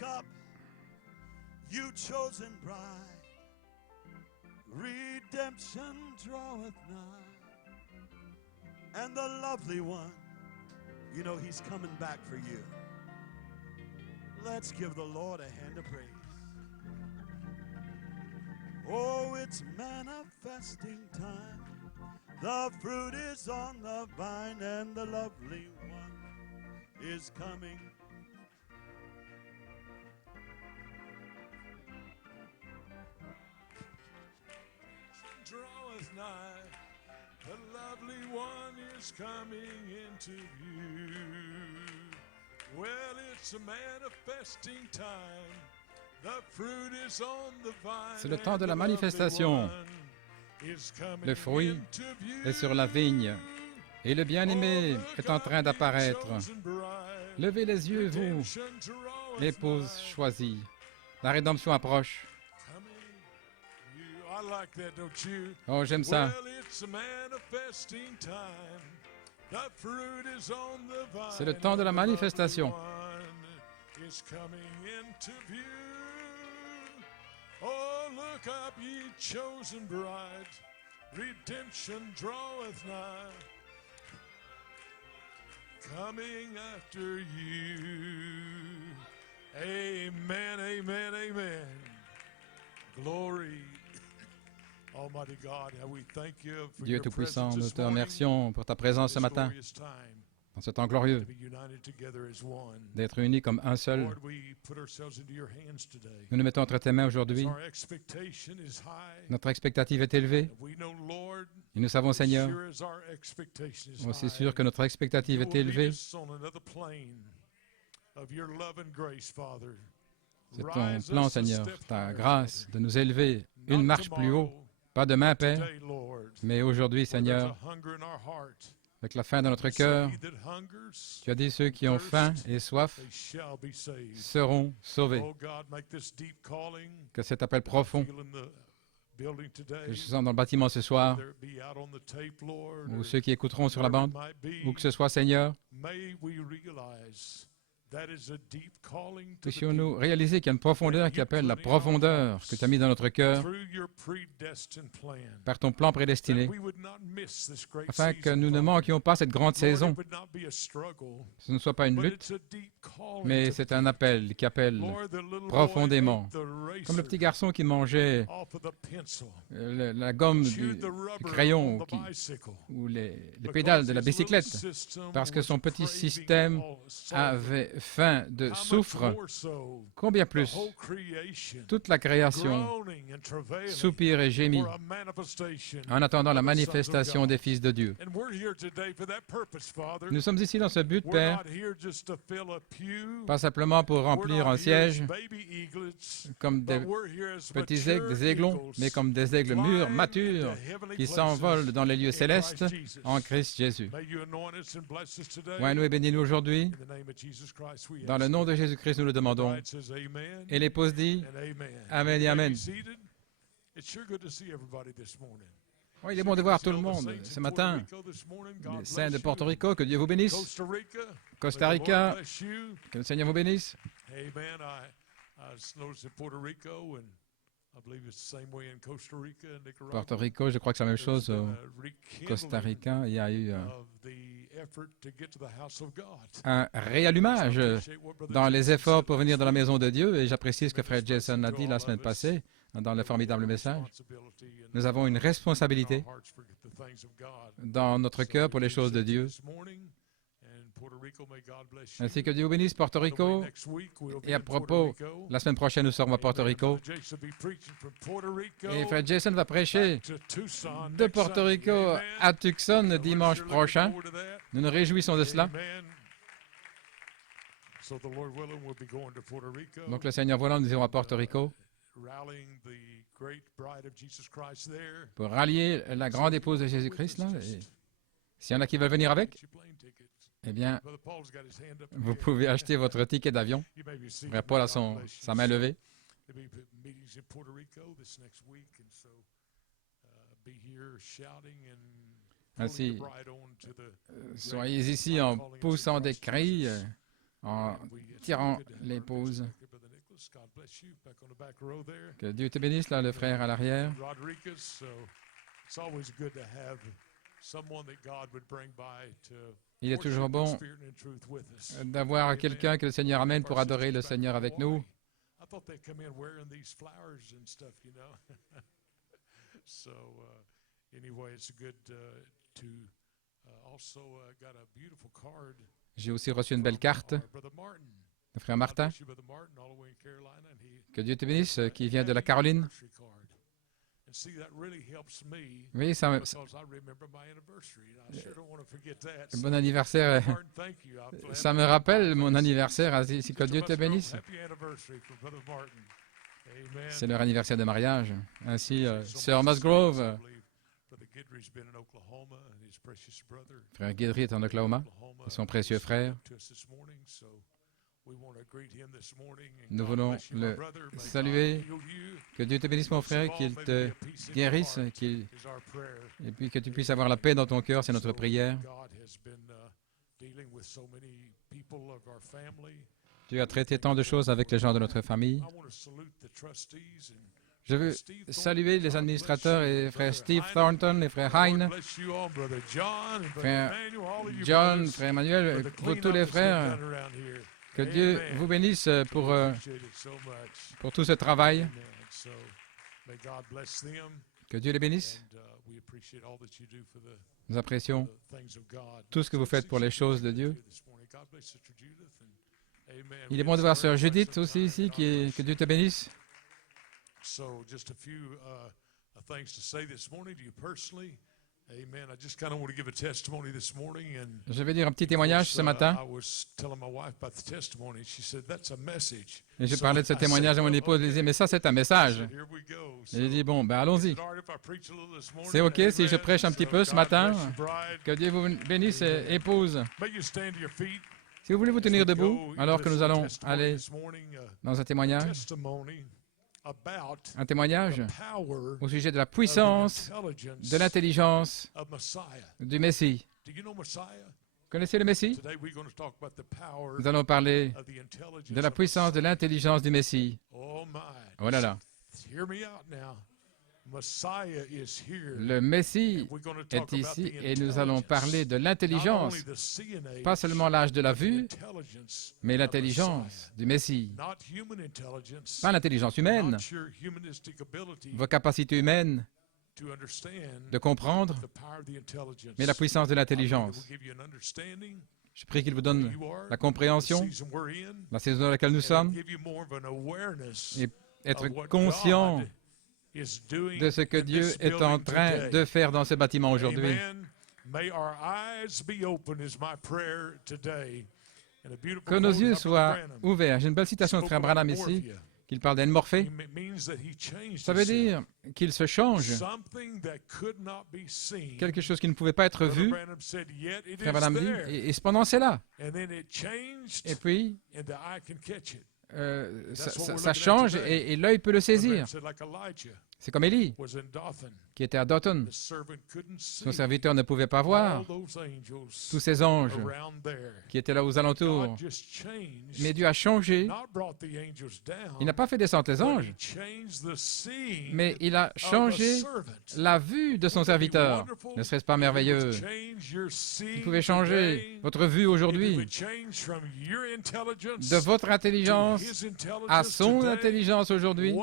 look up, you chosen bride. Redemption draweth nigh. And the lovely one, you know he's coming back for you. Let's give the Lord a hand of praise. Oh, it's manifesting time. The fruit is on the vine, and the lovely one is coming. Draweth nigh, the lovely one is coming into view. Well, it's a manifesting time. The fruit is on the vine. C'est le temps de la manifestation. Le fruit est sur la vigne et le bien-aimé est en train d'apparaître. Levez les yeux, vous, l'épouse choisie. La rédemption approche. Oh, j'aime ça. C'est le temps de la manifestation. Oh, look up, ye chosen brides, redemption draweth nigh, coming after you. Amen, amen, amen. Glory. Almighty God, how we thank you for Dieu your Tout-Puissant, presence nous this te morning, remercions pour ta présence ce this matin, glorious time, dans ce temps glorieux, to be united together as one. d'être unis comme un seul. Lord, we put ourselves into your hands today. Nous nous mettons entre tes mains aujourd'hui. Our expectation is high. Notre expectative est élevée. We know, Lord, Et nous savons, Seigneur, sure as our expectation is aussi high, sûr que notre expectative you est will lead élevée, us on another plane of your love and grace, Father. c'est ton Rise plan, us a Seigneur, step ta higher, grâce Father. de nous élever une Not marche plus haut, tomorrow, pas demain, Père, today, Lord, mais aujourd'hui, where there's Seigneur, a hunger in our heart. avec la faim dans notre You say, cœur. he that hungers, Tu as dit ceux qui ont faim et soif they shall be saved. seront sauvés. Oh God, make this deep calling Que cet appel profond feel in the building today, que je sens dans le bâtiment ce soir, whether it be out on the tape, Lord, ou or ceux qui écouteront sur la wherever bande, it might où be, que ce soit, Seigneur, may we realize that is a deep calling to the puissions-nous deep. réaliser qu'il y a une profondeur qui appelle la profondeur que tu as mis dans notre cœur Through your predestined plan, par ton plan prédestiné, that we would not miss this great afin que season, nous ne Father. manquions pas cette grande Lord, saison. it would not be a struggle, Que ce ne soit pas une but lutte, it's a deep calling mais to c'est the un deep. appel qui appelle Lord, the little boy profondément. ate the Comme le eraser petit garçon qui mangeait off of the pencil, la gomme chewed du the rubber crayon on the bicycle, ou les because pédales de la his little bicyclette, system parce que was son petit craving système all sulfur. avait faim de How much soufre. more so Combien the plus whole creation, toute la création groaning and travailing soupire et gémit for a manifestation en attendant la of the sons of manifestation God. des fils de Dieu. And we're here today for that purpose, Father. Nous sommes ici dans ce but, We're Père, not here just to fill a pew. pas simplement pour We're remplir not un here siège as baby eaglets, comme des but we're here as petits mature des aiglons, eagles mais comme des aigles mûrs, flying matures, into heavenly qui places s'envolent dans les lieux in célestes Christ Jesus. en Christ Jésus. May you anoint us and bless us today. Oins-nous et bénis-nous aujourd'hui. In the name of Jesus Christ, we Dans le ask nom it. de Jésus-Christ, nous le The demandons. bride says amen Et l'épouse dit, and amen. Amen et You may Amen. be seated. It's sure good to see everybody this morning. oh, il est bon de voir tout le monde ce matin. Les saints de Porto Rico, que Dieu vous bénisse. Costa Rica, que le Seigneur vous bénisse. Amen. I just noticed in Puerto Rico, and I believe it's the same way in Costa Rica and Nicaragua. Porto Rico, je crois que c'est la même chose There's au been a rekindling Costa Rica. Il y a eu of the effort to get to the house of God. un réallumage So I appreciate what Brother dans les Jason efforts said pour venir last dans la week. maison de Dieu. Et j'apprécie ce que Frère Tremendous Jason a blessing dit to la all semaine of us. passée dans le formidable message. Responsibility and Nous avons une responsabilité our hearts for the things of God. dans notre So cœur pour les we choses de say Dieu. this morning, and Puerto Rico, may God bless you. Ainsi que Dieu vous bénisse Porto By the way, Rico. next week we'll be Et à in Puerto propos, Rico. la semaine prochaine, nous serons à Porto Amen. Rico. Brother Jason will be preaching from Puerto Rico Et Frère Jason va prêcher back to Tucson de next Porto Sunday. Rico Amen. à Tucson So we're dimanche sure looking prochain. forward to that. Nous nous réjouissons de cela. Amen. So the Lord willing, we'll be going to Puerto Rico, Donc le Seigneur voulant, nous irons à Porto Rico rallying the great bride of Jesus Christ there. pour rallier la grande épouse de Jésus-Christ. Là. Et s'il y en a qui veulent venir avec, Get your plane tickets. eh bien, Brother Paul's got his hand up in vous the air. pouvez acheter votre ticket d'avion. You may be seated. Frère Paul a God bless you. sa main levée. There'll be meetings in Puerto Rico this next week, and so be here shouting and pulling Ainsi, the bride on to the soyez ici en poussant des cris, en we- it's tirant really good to have our l'épouse. minister, Brother Que Dieu te bénisse, là, le frère à l'arrière. Il est toujours bon d'avoir quelqu'un que le Seigneur amène pour adorer le Seigneur avec nous. J'ai aussi reçu une belle carte, le frère Martin, que Dieu te bénisse, qui vient de la Caroline. Oui, bon anniversaire. Ça me rappelle mon anniversaire, ainsi que Dieu te bénisse. C'est leur anniversaire de mariage. Ainsi, Sœur Musgrove, frère Guidry est en Oklahoma, et son précieux frère. Nous voulons le saluer. Que Dieu te bénisse, mon frère, qu'il te guérisse, et puis que tu puisses avoir la paix dans ton cœur, c'est notre prière. Dieu a traité tant de choses avec les gens de notre famille. Je veux saluer les administrateurs et frère Steve Thornton et frère Hein, frère John, frère Emmanuel, vous tous les frères. Que Dieu vous bénisse pour tout ce travail. Que Dieu les bénisse. Nous apprécions tout ce que vous faites pour les choses de Dieu. Il est bon de voir Sœur Judith aussi ici, que Dieu te bénisse. Je vais dire un petit témoignage ce matin. Et je parlais de ce témoignage à mon épouse. Elle disait, mais ça, c'est un message. Et j'ai dit, bon, ben allons-y. C'est OK si je prêche un petit peu ce matin. Que Dieu vous bénisse, épouse. Si vous voulez vous tenir debout, alors que nous allons aller dans un témoignage. Un témoignage au sujet de la puissance, de l'intelligence du Messie. Vous connaissez le Messie? Nous allons parler de la puissance, de l'intelligence du Messie. Oh là là. Le Messie est ici et nous allons parler de l'intelligence, pas seulement l'âge de la vue, mais l'intelligence du Messie. Pas l'intelligence humaine, vos capacités humaines de comprendre, mais la puissance de l'intelligence. Je prie qu'il vous donne la compréhension, la saison dans laquelle nous sommes, et être conscient de ce que Dieu est en train de faire dans ce bâtiment aujourd'hui. Que nos yeux soient ouverts. J'ai une belle citation de frère Branham ici, qu'il parle d'Anne Morphée. Ça veut dire qu'il se change. Quelque chose qui ne pouvait pas être vu, frère Branham dit, et cependant c'est là. Et puis, ça change et l'œil peut le saisir. C'est comme Élie, qui était à Dothan. Son serviteur ne pouvait pas voir tous ces anges qui étaient là aux alentours. Mais Dieu a changé. Il n'a pas fait descendre les anges, mais il a changé la vue de son serviteur. Ne serait-ce pas merveilleux? Vous pouvez changer votre vue aujourd'hui de votre intelligence à son intelligence aujourd'hui.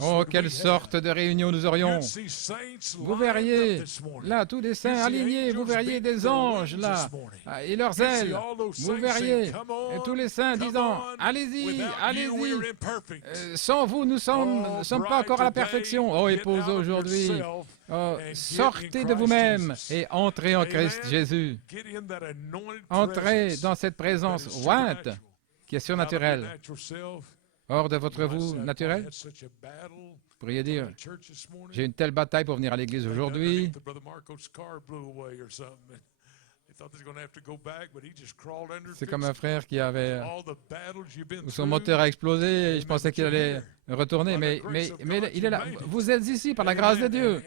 Oh, quelle sorte de réunion nous aurions. Vous verriez, là, tous les saints alignés, vous verriez des anges, là, et leurs ailes. Vous verriez tous les saints disant, allez-y, allez-y. Sans vous, nous ne sommes pas encore à la perfection. Oh, épouse, aujourd'hui, sortez de vous-même et entrez en Christ Jésus. Entrez dans cette présence ointe qui est surnaturelle. Hors de votre vous naturel. Vous pourriez dire, j'ai une telle bataille pour venir à l'église aujourd'hui. C'est comme un frère qui avait... où son moteur a explosé et je pensais qu'il allait retourner, mais il est là. Vous êtes ici par la grâce de Dieu.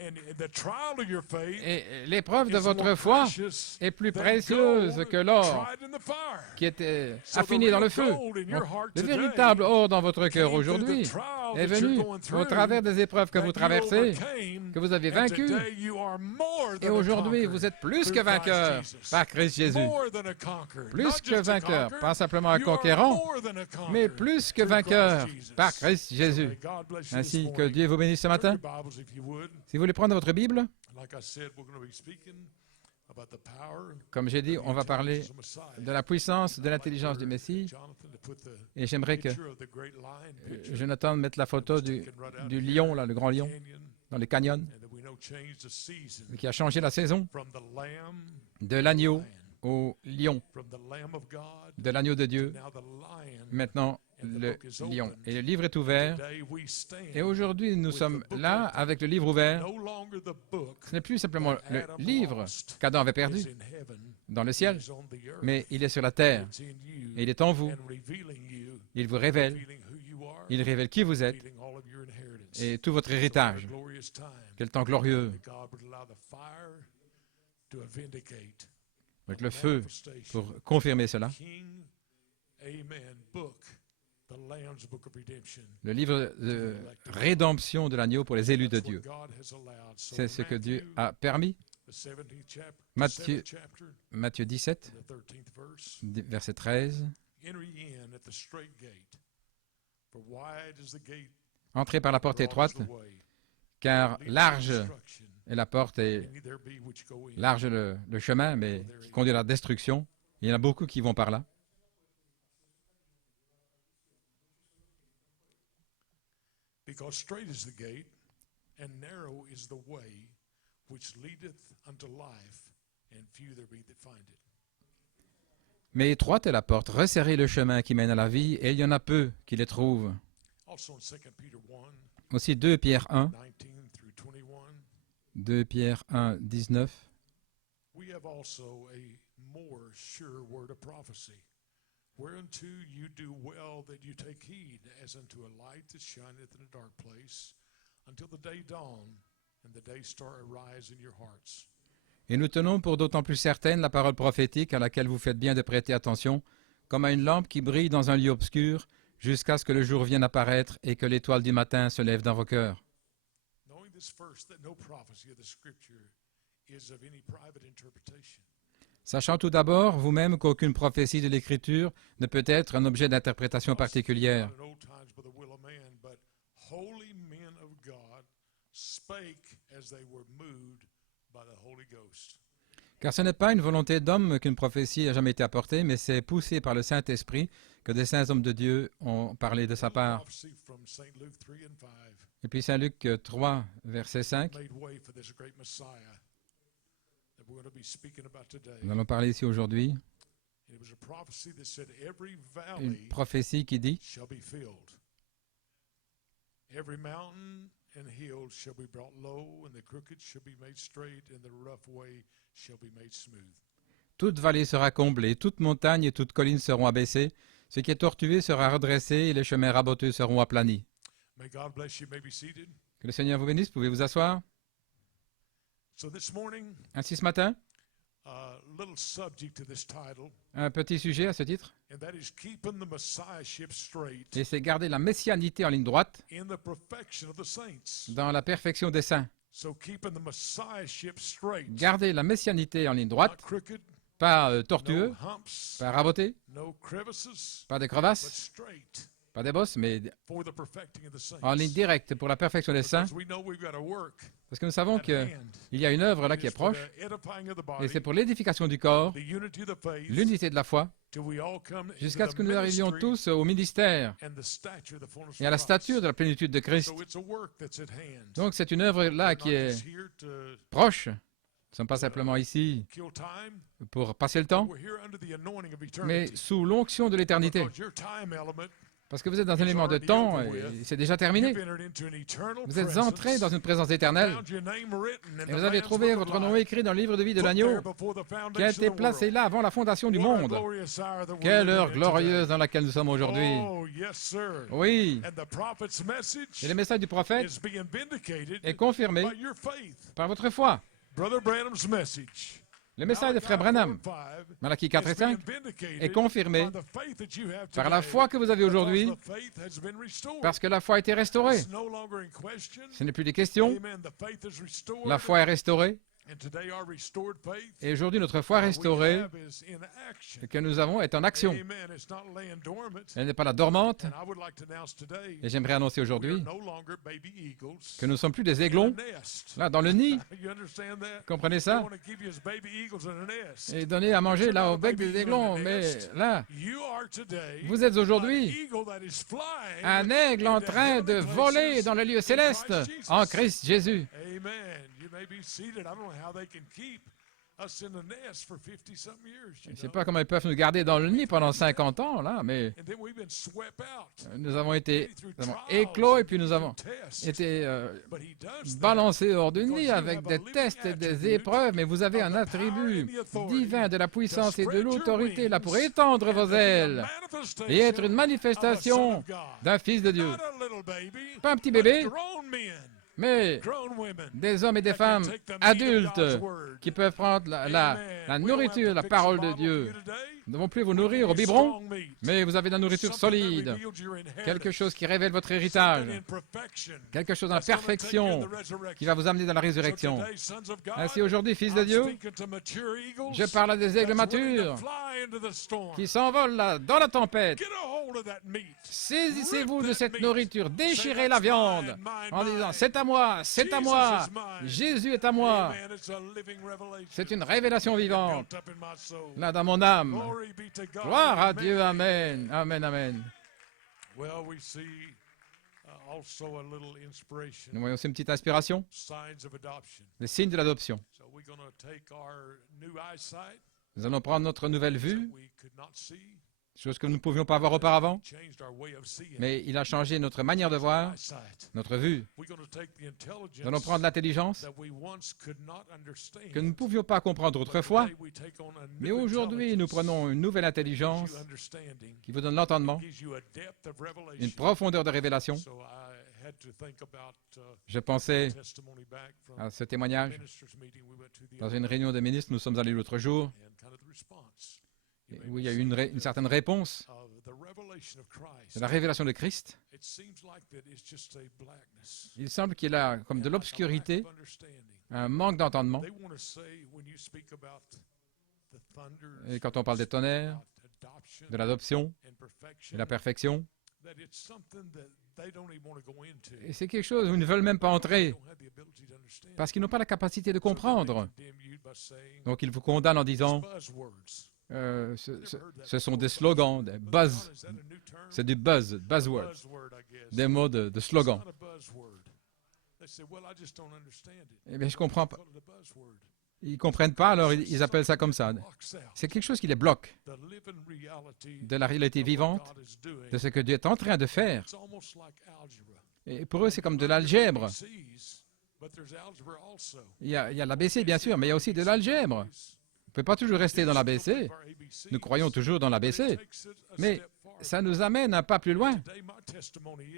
Et l'épreuve de votre foi est plus précieuse que l'or qui était affiné dans le feu. Le véritable or dans votre cœur aujourd'hui est venu au travers des épreuves que vous traversez, que vous avez vaincues. Et aujourd'hui, vous êtes plus que vainqueur par Christ Jésus. Plus que vainqueur, pas simplement un conquérant, mais plus que vainqueur par Christ Jésus. Ainsi que Dieu vous bénisse ce matin. Si vous voulez prendre votre Bible, comme j'ai dit, on va parler de la puissance, de l'intelligence du Messie. Et j'aimerais que Jonathan mette la photo du lion, là, le grand lion, dans les canyons, qui a changé la saison de l'agneau au lion, de l'agneau de Dieu, maintenant le lion. Et le livre est ouvert. Et aujourd'hui, nous sommes là avec le livre ouvert. Ce n'est plus simplement le livre qu'Adam avait perdu dans le ciel, mais il est sur la terre. Et il est en vous. Il vous révèle. Il révèle qui vous êtes et tout votre héritage. Quel temps glorieux. Avec le feu pour confirmer cela. Le livre de rédemption de l'agneau pour les élus de Dieu. C'est ce que Dieu a permis. Matthieu 17, verset 13. Entrez par la porte étroite, car large est la porte et large le chemin, mais qui conduit à la destruction. Il y en a beaucoup qui vont par là. Because straight is the gate, and narrow is the way which leadeth unto life, and few there be that find it. Mais étroite est la porte, resserrez le chemin qui mène à la vie, et il y en a peu qui les trouvent. Aussi 2 Pierre 1, 2 Pierre 1, 19. We have also a more sure word of prophecy. Whereunto you do well that you take heed, as unto a light that shineth in a dark place, until the day dawn and the day star arise in your hearts. Et nous tenons pour d'autant plus certaine la parole prophétique à laquelle vous faites bien de prêter attention, comme à une lampe qui brille dans un lieu obscur, jusqu'à ce que le jour vienne apparaître et que l'étoile du matin se lève dans vos cœurs. Knowing this first, that no prophecy of the Scripture is of any private interpretation. Sachant tout d'abord, vous-même, qu'aucune prophétie de l'Écriture ne peut être un objet d'interprétation particulière. Car ce n'est pas une volonté d'homme qu'une prophétie n'a jamais été apportée, mais c'est poussé par le Saint-Esprit que des saints hommes de Dieu ont parlé de sa part. Et puis Saint Luc 3, verset 5. Nous allons parler ici aujourd'hui. Une prophétie qui dit toute vallée sera comblée, toute montagne et toute colline seront abaissées, ce qui est tortueux sera redressé et les chemins raboteux seront aplanis. Que le Seigneur vous bénisse, pouvez vous asseoir. Ainsi ce matin, un petit sujet à ce titre, et c'est garder la messianité en ligne droite dans la perfection des saints. Garder la messianité en ligne droite, pas tortueux, pas raboté, pas de crevasses, pas des bosses, mais en ligne directe pour la perfection des saints. Parce que nous savons qu'il y a une œuvre là qui est proche, et c'est pour l'édification du corps, l'unité de la foi, jusqu'à ce que nous arrivions tous au ministère et à la stature de la plénitude de Christ. Donc c'est une œuvre là qui est proche. Nous ne sommes pas simplement ici pour passer le temps, mais sous l'onction de l'éternité. Parce que vous êtes dans un élément de temps et c'est déjà terminé. Vous êtes entrés dans une présence éternelle et vous avez trouvé votre nom écrit dans le livre de vie de l'agneau qui a été placé là avant la fondation du monde. Quelle heure glorieuse dans laquelle nous sommes aujourd'hui. Oui. Et le message du prophète est confirmé par votre foi. Le message de Frère Branham, Malachie 4 et 5, est confirmé par la foi que vous avez aujourd'hui, parce que la foi a été restaurée. Ce n'est plus des questions. La foi est restaurée. Et aujourd'hui, notre foi restaurée, que nous avons, est en action. Elle n'est pas là dormante. Et j'aimerais annoncer aujourd'hui que nous ne sommes plus des aiglons, là, dans le nid. Comprenez ça? Et donner à manger là au bec des aiglons. Mais là, vous êtes aujourd'hui un aigle en train de voler dans le lieu céleste en Christ Jésus. Je ne sais pas comment ils peuvent nous garder dans le nid pendant 50 ans, là, mais nous avons été éclos et puis nous avons été balancés hors du nid avec des tests et des épreuves, mais vous avez un attribut divin de la puissance et de l'autorité là pour étendre vos ailes et être une manifestation d'un fils de Dieu. Pas un petit bébé, mais des hommes et des femmes adultes qui peuvent prendre la nourriture, la parole de Dieu. Nous ne devons plus vous nourrir au biberon, mais vous avez de la nourriture solide, quelque chose qui révèle votre héritage, quelque chose en perfection qui va vous amener dans la résurrection. Ainsi aujourd'hui, fils de Dieu, je parle à des aigles matures qui s'envolent là dans la tempête. Saisissez-vous de cette nourriture, déchirez la viande en disant « C'est à moi, c'est à moi, Jésus est à moi ». C'est une révélation vivante là dans mon âme. Gloire à Dieu, amen, amen, amen. Nous voyons aussi une petite inspiration, les signes de l'adoption. Nous allons prendre notre nouvelle vue, chose que nous ne pouvions pas voir auparavant, mais il a changé notre manière de voir, notre vue. Nous allons prendre l'intelligence que nous ne pouvions pas comprendre autrefois, mais aujourd'hui nous prenons une nouvelle intelligence qui vous donne l'entendement, une profondeur de révélation. Je pensais à ce témoignage. Dans une réunion de ministres, nous sommes allés l'autre jour, où il y a eu une certaine réponse de la révélation de Christ. Il semble qu'il y a comme de l'obscurité, un manque d'entendement. Et quand on parle des tonnerres, de l'adoption, de la perfection, et c'est quelque chose où ils ne veulent même pas entrer, parce qu'ils n'ont pas la capacité de comprendre. Donc ils vous condamnent en disant ce sont des slogans, des buzz. C'est du buzz, buzzword, des mots de slogan. Eh bien, je ne comprends pas. Ils ne comprennent pas, alors ils appellent ça comme ça. C'est quelque chose qui les bloque de la réalité vivante, de ce que Dieu est en train de faire. Et pour eux, c'est comme de l'algèbre. Il y a l'ABC, bien sûr, mais il y a aussi de l'algèbre. On ne peut pas toujours rester dans l'ABC. Nous croyons toujours dans l'ABC. Mais ça nous amène un pas plus loin.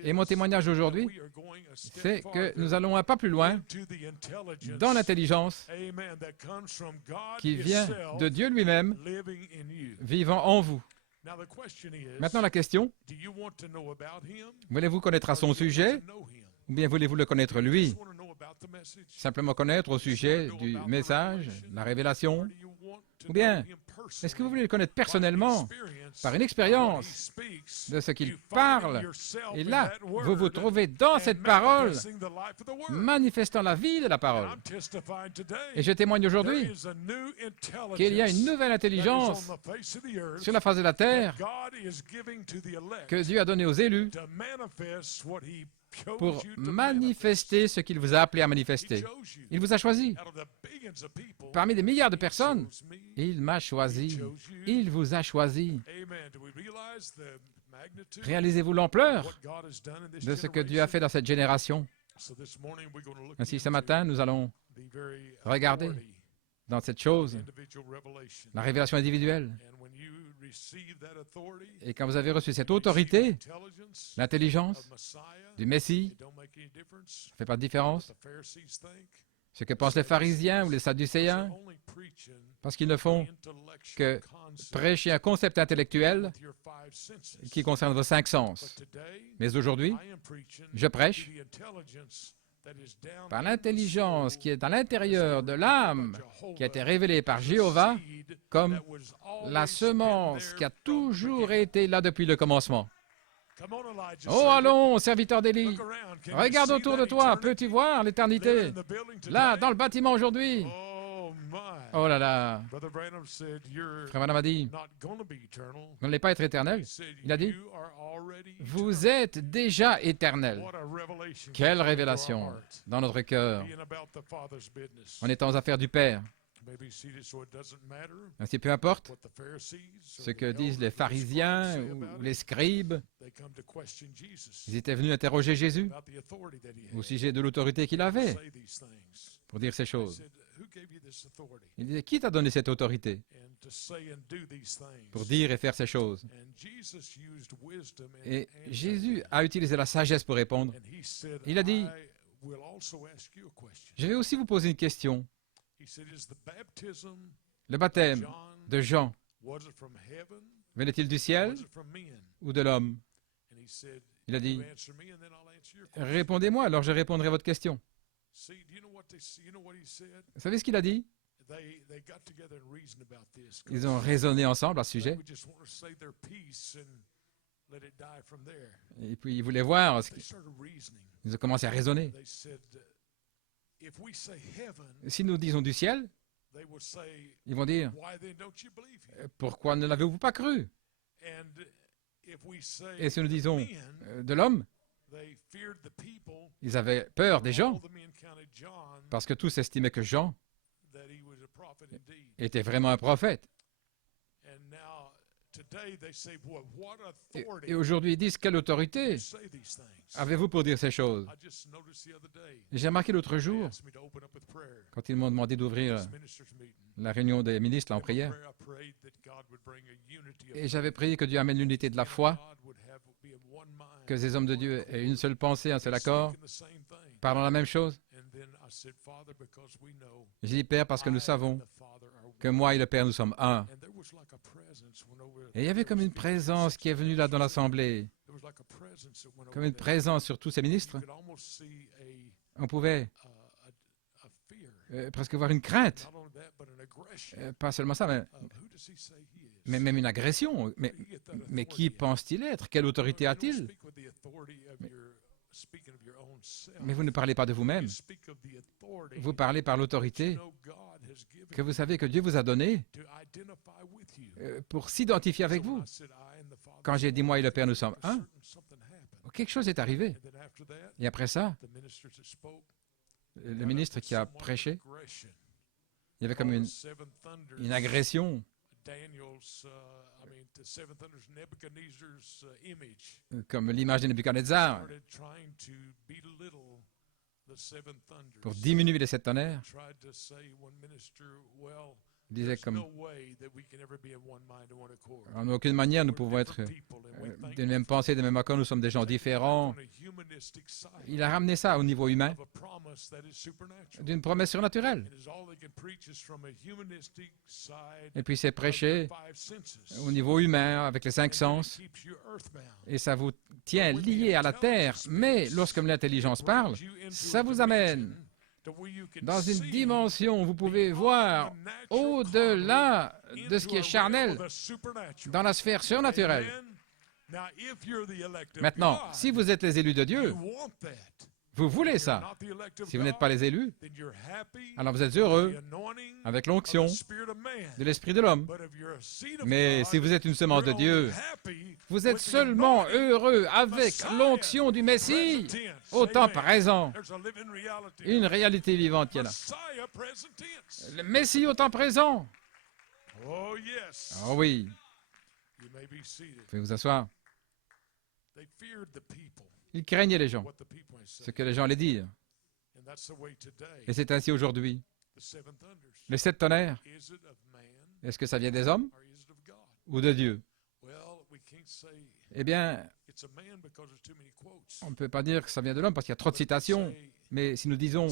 Et mon témoignage aujourd'hui, c'est que nous allons un pas plus loin dans l'intelligence qui vient de Dieu lui-même, vivant en vous. Maintenant, la question, voulez-vous connaître à son sujet ou bien voulez-vous le connaître lui? Simplement connaître au sujet du message, la révélation? Ou bien, est-ce que vous voulez le connaître personnellement, par une expérience de ce qu'il parle? Et là, vous vous trouvez dans cette parole, manifestant la vie de la parole. Et je témoigne aujourd'hui qu'il y a une nouvelle intelligence sur la face de la terre que Dieu a donnée aux élus pour manifester ce qu'il vous a appelé à manifester. Il vous a choisi. Parmi des milliards de personnes, il m'a choisi. Il vous a choisi. Réalisez-vous l'ampleur de ce que Dieu a fait dans cette génération? Ainsi, ce matin, nous allons regarder dans cette chose la révélation individuelle. Et quand vous avez reçu cette autorité, l'intelligence du Messie, ça ne fait pas de différence. Ce que pensent les pharisiens ou les sadducéens, parce qu'ils ne font que prêcher un concept intellectuel qui concerne vos 5 sens. Mais aujourd'hui, je prêche par l'intelligence qui est à l'intérieur de l'âme, qui a été révélée par Jéhovah, comme la semence qui a toujours été là depuis le commencement. Oh, allons, serviteur d'Élie, regarde autour de toi, peux-tu voir l'éternité? Là, dans le bâtiment aujourd'hui. Oh là là. Frère Branham a dit, vous n'allez pas être éternel. Il a dit, vous êtes déjà éternel. Quelle révélation dans notre cœur. On est aux affaires du Père. Ainsi, peu importe ce que disent les pharisiens ou les scribes, ils étaient venus interroger Jésus au sujet de l'autorité qu'il avait pour dire ces choses. Il disait, qui t'a donné cette autorité pour dire et faire ces choses? Et Jésus a utilisé la sagesse pour répondre. Il a dit, je vais aussi vous poser une question. Le baptême de Jean, venait-il du ciel ou de l'homme? Il a dit, répondez-moi, alors je répondrai à votre question. Vous savez ce qu'il a dit? Ils ont raisonné ensemble à ce sujet. Et puis ils voulaient voir. Ils ont commencé à raisonner. Si nous disons du ciel, ils vont dire, pourquoi ne l'avez-vous pas cru? Et si nous disons de l'homme, ils avaient peur des gens, parce que tous estimaient que Jean était vraiment un prophète. Et aujourd'hui, ils disent, quelle autorité avez-vous pour dire ces choses? J'ai remarqué l'autre jour, quand ils m'ont demandé d'ouvrir la réunion des ministres là, en prière, et j'avais prié que Dieu amène l'unité de la foi, que ces hommes de Dieu aient une seule pensée, un seul accord, parlant la même chose. J'ai dit, Père, parce que nous savons que moi et le Père, nous sommes un. Et il y avait comme une présence qui est venue là dans l'Assemblée, comme une présence sur tous ces ministres. On pouvait presque voir une crainte. Pas seulement ça, mais même une agression. Mais qui pense-t-il être? Quelle autorité a-t-il? Mais vous ne parlez pas de vous-même. Vous parlez par l'autorité que vous savez que Dieu vous a donnée pour s'identifier avec vous. Quand j'ai dit moi et le Père, nous sommes un, quelque chose est arrivé. Et après ça, le ministre qui a prêché, il y avait comme une agression. Comme l'image de Nebuchadnezzar, pour diminuer les 7 tonnerres, il disait comme, en aucune manière nous pouvons être de même pensée, de même accord, nous sommes des gens différents. Il a ramené ça au niveau humain, d'une promesse surnaturelle. Et puis c'est prêché au niveau humain, avec les 5 sens, et ça vous tient lié à la terre. Mais lorsque l'intelligence parle, ça vous amène dans une dimension où vous pouvez voir au-delà de ce qui est charnel, dans la sphère surnaturelle. Maintenant, si vous êtes les élus de Dieu, vous voulez ça. Si vous n'êtes pas les élus, alors vous êtes heureux avec l'onction de l'esprit de l'homme. Mais si vous êtes une semence de Dieu, vous êtes seulement heureux avec l'onction du Messie au temps présent. Une réalité vivante qui est là. Le Messie au temps présent. Oh oui. Vous pouvez vous asseoir. Ils craignaient les gens, ce que les gens allaient dire. Et c'est ainsi aujourd'hui. Les 7 tonnerres, est-ce que ça vient des hommes ou de Dieu? Eh bien, on ne peut pas dire que ça vient de l'homme parce qu'il y a trop de citations. Mais si nous disons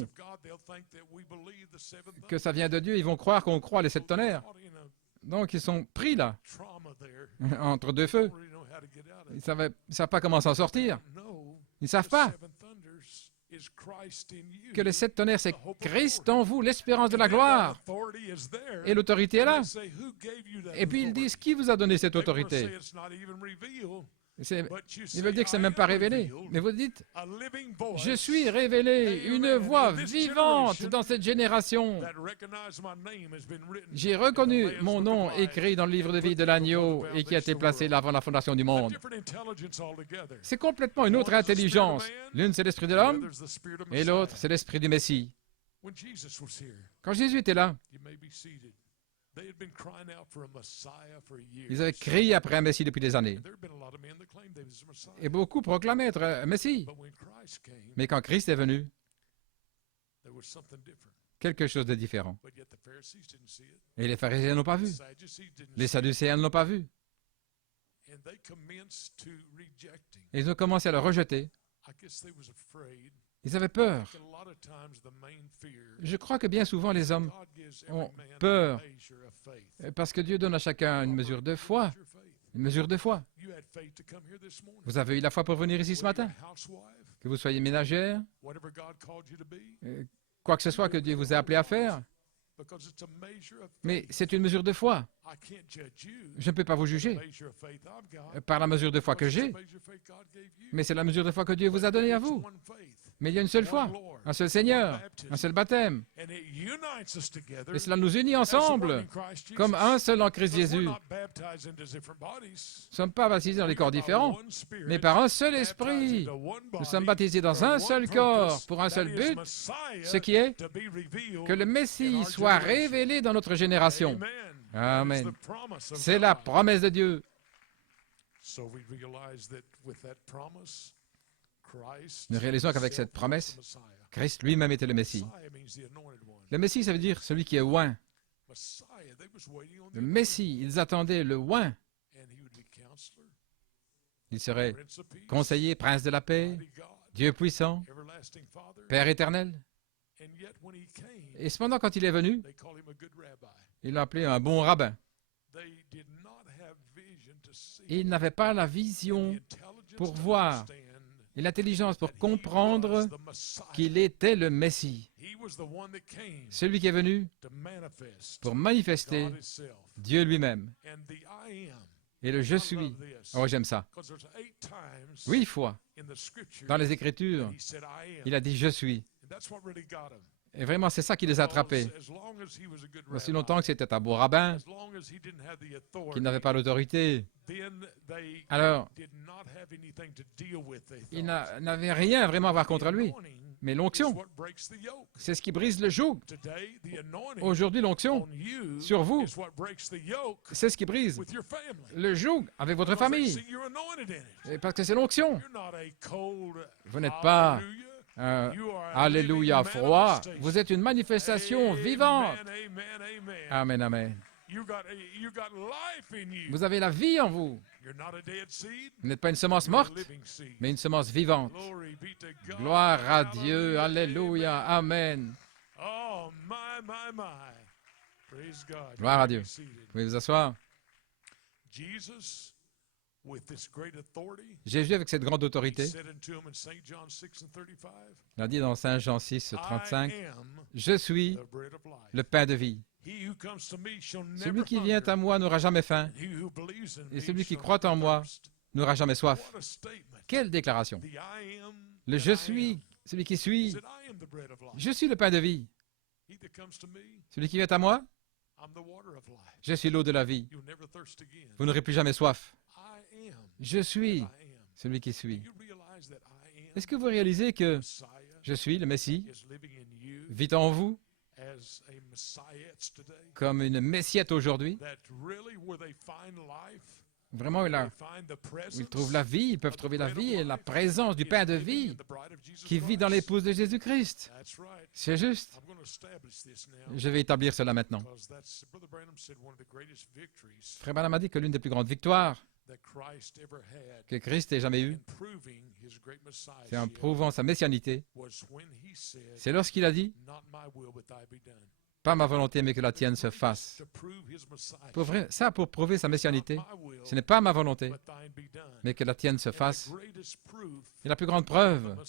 que ça vient de Dieu, ils vont croire qu'on croit les 7 tonnerres. Donc, ils sont pris là, entre deux feux. Ils ne savent pas comment s'en sortir. Ils ne savent pas que les 7 tonnerres, c'est Christ en vous, l'espérance de la gloire. Et l'autorité est là. Et puis ils disent, qui vous a donné cette autorité? Ils veulent dire que ce n'est même pas révélé. Mais vous dites, je suis révélé, une voix vivante dans cette génération. J'ai reconnu mon nom écrit dans le livre de vie de l'agneau et qui a été placé là avant la fondation du monde. C'est complètement une autre intelligence. L'une, c'est l'esprit de l'homme et l'autre, c'est l'esprit du Messie. Quand Jésus était là, ils avaient crié après un Messie depuis des années. Et beaucoup proclamaient être un Messie. Mais quand Christ est venu, quelque chose de différent. Et les pharisiens n'ont pas vu. Les sadducéens ne l'ont pas vu. Et ils ont commencé à le rejeter. Ils avaient peur. Je crois que bien souvent les hommes ont peur parce que Dieu donne à chacun une mesure de foi. Une mesure de foi. Vous avez eu la foi pour venir ici ce matin. Que vous soyez ménagère, quoi que ce soit que Dieu vous ait appelé à faire. Mais c'est une mesure de foi. Je ne peux pas vous juger par la mesure de foi que j'ai, mais c'est la mesure de foi que Dieu vous a donnée à vous. Mais il y a une seule foi, un seul Seigneur, un seul baptême. Et cela nous unit ensemble, comme un seul en Christ Jésus. Nous ne sommes pas baptisés dans des corps différents, mais par un seul esprit. Nous sommes baptisés dans un seul corps, pour un seul but, ce qui est que le Messie soit révélé dans notre génération. Amen. C'est la promesse de Dieu. Nous réalisons qu'avec cette promesse, Christ lui-même était le Messie. Le Messie, ça veut dire celui qui est oint. Le Messie, ils attendaient le oint. Il serait conseiller, prince de la paix, Dieu puissant, Père éternel. Et cependant, quand il est venu, il l'a appelé un bon rabbin. Et il n'avait pas la vision pour voir et l'intelligence pour comprendre qu'il était le Messie. Celui qui est venu pour manifester Dieu lui-même. Et le « je suis ». Oh, j'aime ça. 8 fois, dans les Écritures, il a dit « je suis ». Et vraiment, c'est ça qui les a attrapés. Aussi longtemps que c'était un beau rabbin, qu'il n'avait pas l'autorité, alors il n'avait rien vraiment à voir contre lui. Mais l'onction, c'est ce qui brise le joug. Aujourd'hui, l'onction, sur vous, c'est ce qui brise le joug avec votre famille. Et parce que c'est l'onction. Vous n'êtes pas alléluia froid. Vous êtes une manifestation vivante. Amen, amen. Vous avez la vie en vous. Vous n'êtes pas une semence morte, mais une semence vivante. Gloire à Dieu. Alléluia. Amen. Gloire à Dieu. Vous pouvez vous asseoir. Jésus, avec cette grande autorité, il a dit dans Saint Jean 6, 35, « Je suis le pain de vie. Celui qui vient à moi n'aura jamais faim, et celui qui croit en moi n'aura jamais soif. » Quelle déclaration! Le « je suis », celui qui suit, « Je suis le pain de vie. » Celui qui vient à moi, je suis l'eau de la vie. Vous n'aurez plus jamais soif. Je suis celui qui suit. Est-ce que vous réalisez que je suis le Messie, vit en vous comme une messiette aujourd'hui, Vraiment, ils trouvent la vie, ils peuvent trouver la vie et la présence du pain de vie qui vit dans l'épouse de Jésus-Christ. C'est juste. Je vais établir cela maintenant. Frère Branham a dit que l'une des plus grandes victoires que Christ ait jamais eues, c'est en prouvant sa messianité, c'est lorsqu'il a dit « Pas ma volonté, mais que la tienne se fasse ». Pour prouver sa messianité, ce n'est pas ma volonté, mais que la tienne se fasse. Et la plus grande preuve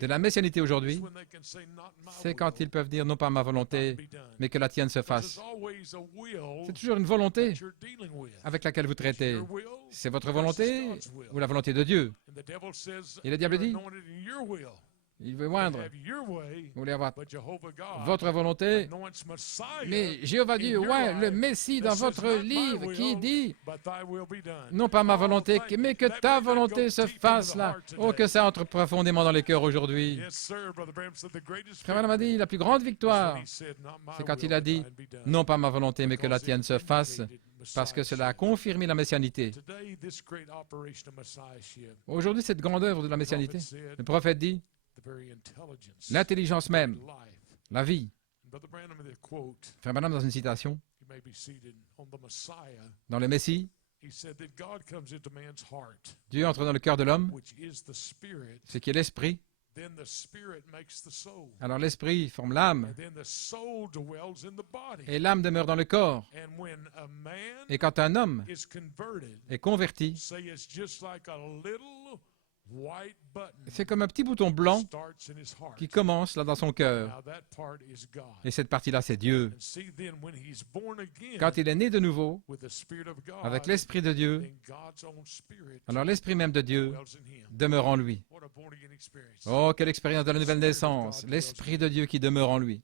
de la messianité aujourd'hui, c'est quand ils peuvent dire non pas ma volonté, mais que la tienne se fasse. C'est toujours une volonté avec laquelle vous traitez. C'est votre volonté ou la volonté de Dieu. Et le diable dit, il veut moindre. Vous voulez avoir votre volonté. Mais Jéhovah Dieu, ouais, le Messie dans votre livre qui dit, non pas ma volonté, mais que ta volonté se fasse là. Oh, que ça entre profondément dans les cœurs aujourd'hui. Frère Branham a dit, la plus grande victoire, c'est quand il a dit, non pas ma volonté, mais que la tienne se fasse, parce que cela a confirmé la messianité. Aujourd'hui, cette grande œuvre de la messianité, le prophète dit, l'intelligence même, la vie. Frère Branham, dans une citation, dans le Messie, Dieu entre dans le cœur de l'homme, ce qui est l'esprit. Alors l'esprit forme l'âme, et l'âme demeure dans le corps. Et quand un homme est converti, c'est comme un petit bouton blanc qui commence là dans son cœur. Et cette partie-là, c'est Dieu. Quand il est né de nouveau, avec l'Esprit de Dieu, alors l'Esprit même de Dieu demeure en lui. Oh, quelle expérience de la nouvelle naissance! L'Esprit de Dieu qui demeure en lui.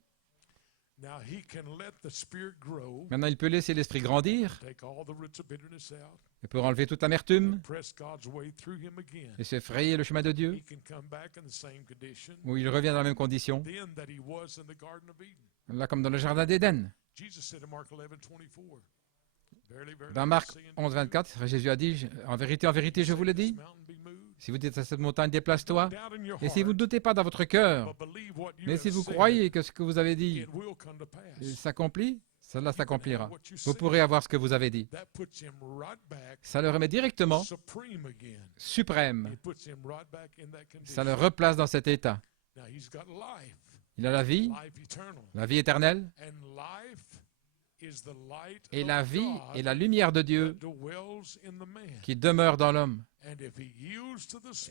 Maintenant, il peut laisser l'Esprit grandir et pour enlever toute l'amertume et se frayer le chemin de Dieu, où il revient dans la même condition, là comme dans le jardin d'Éden. Dans Marc 11, 24, Jésus a dit, en vérité, je vous le dis, si vous dites à cette montagne, déplace-toi, et si vous ne doutez pas dans votre cœur, mais si vous croyez que ce que vous avez dit s'accomplit, cela s'accomplira. Vous pourrez avoir ce que vous avez dit. Ça le remet directement suprême. Ça le replace dans cet état. Il a la vie éternelle, et la vie est la lumière de Dieu qui demeure dans l'homme.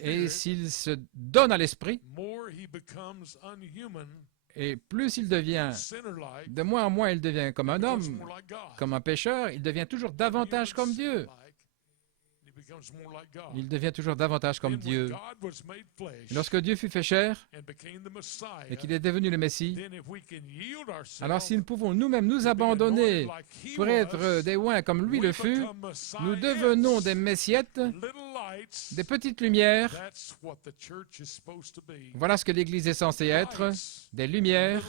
Et s'il se donne à l'esprit, et plus il devient, de moins en moins il devient comme un homme, comme un pécheur, il devient toujours davantage comme Dieu. Il devient toujours davantage comme Dieu. Et lorsque Dieu fut fait chair et qu'il est devenu le Messie, alors si nous pouvons nous-mêmes nous abandonner pour être des oins comme lui le fut, nous devenons des messiettes, des petites lumières. Voilà ce que l'Église est censée être, des lumières,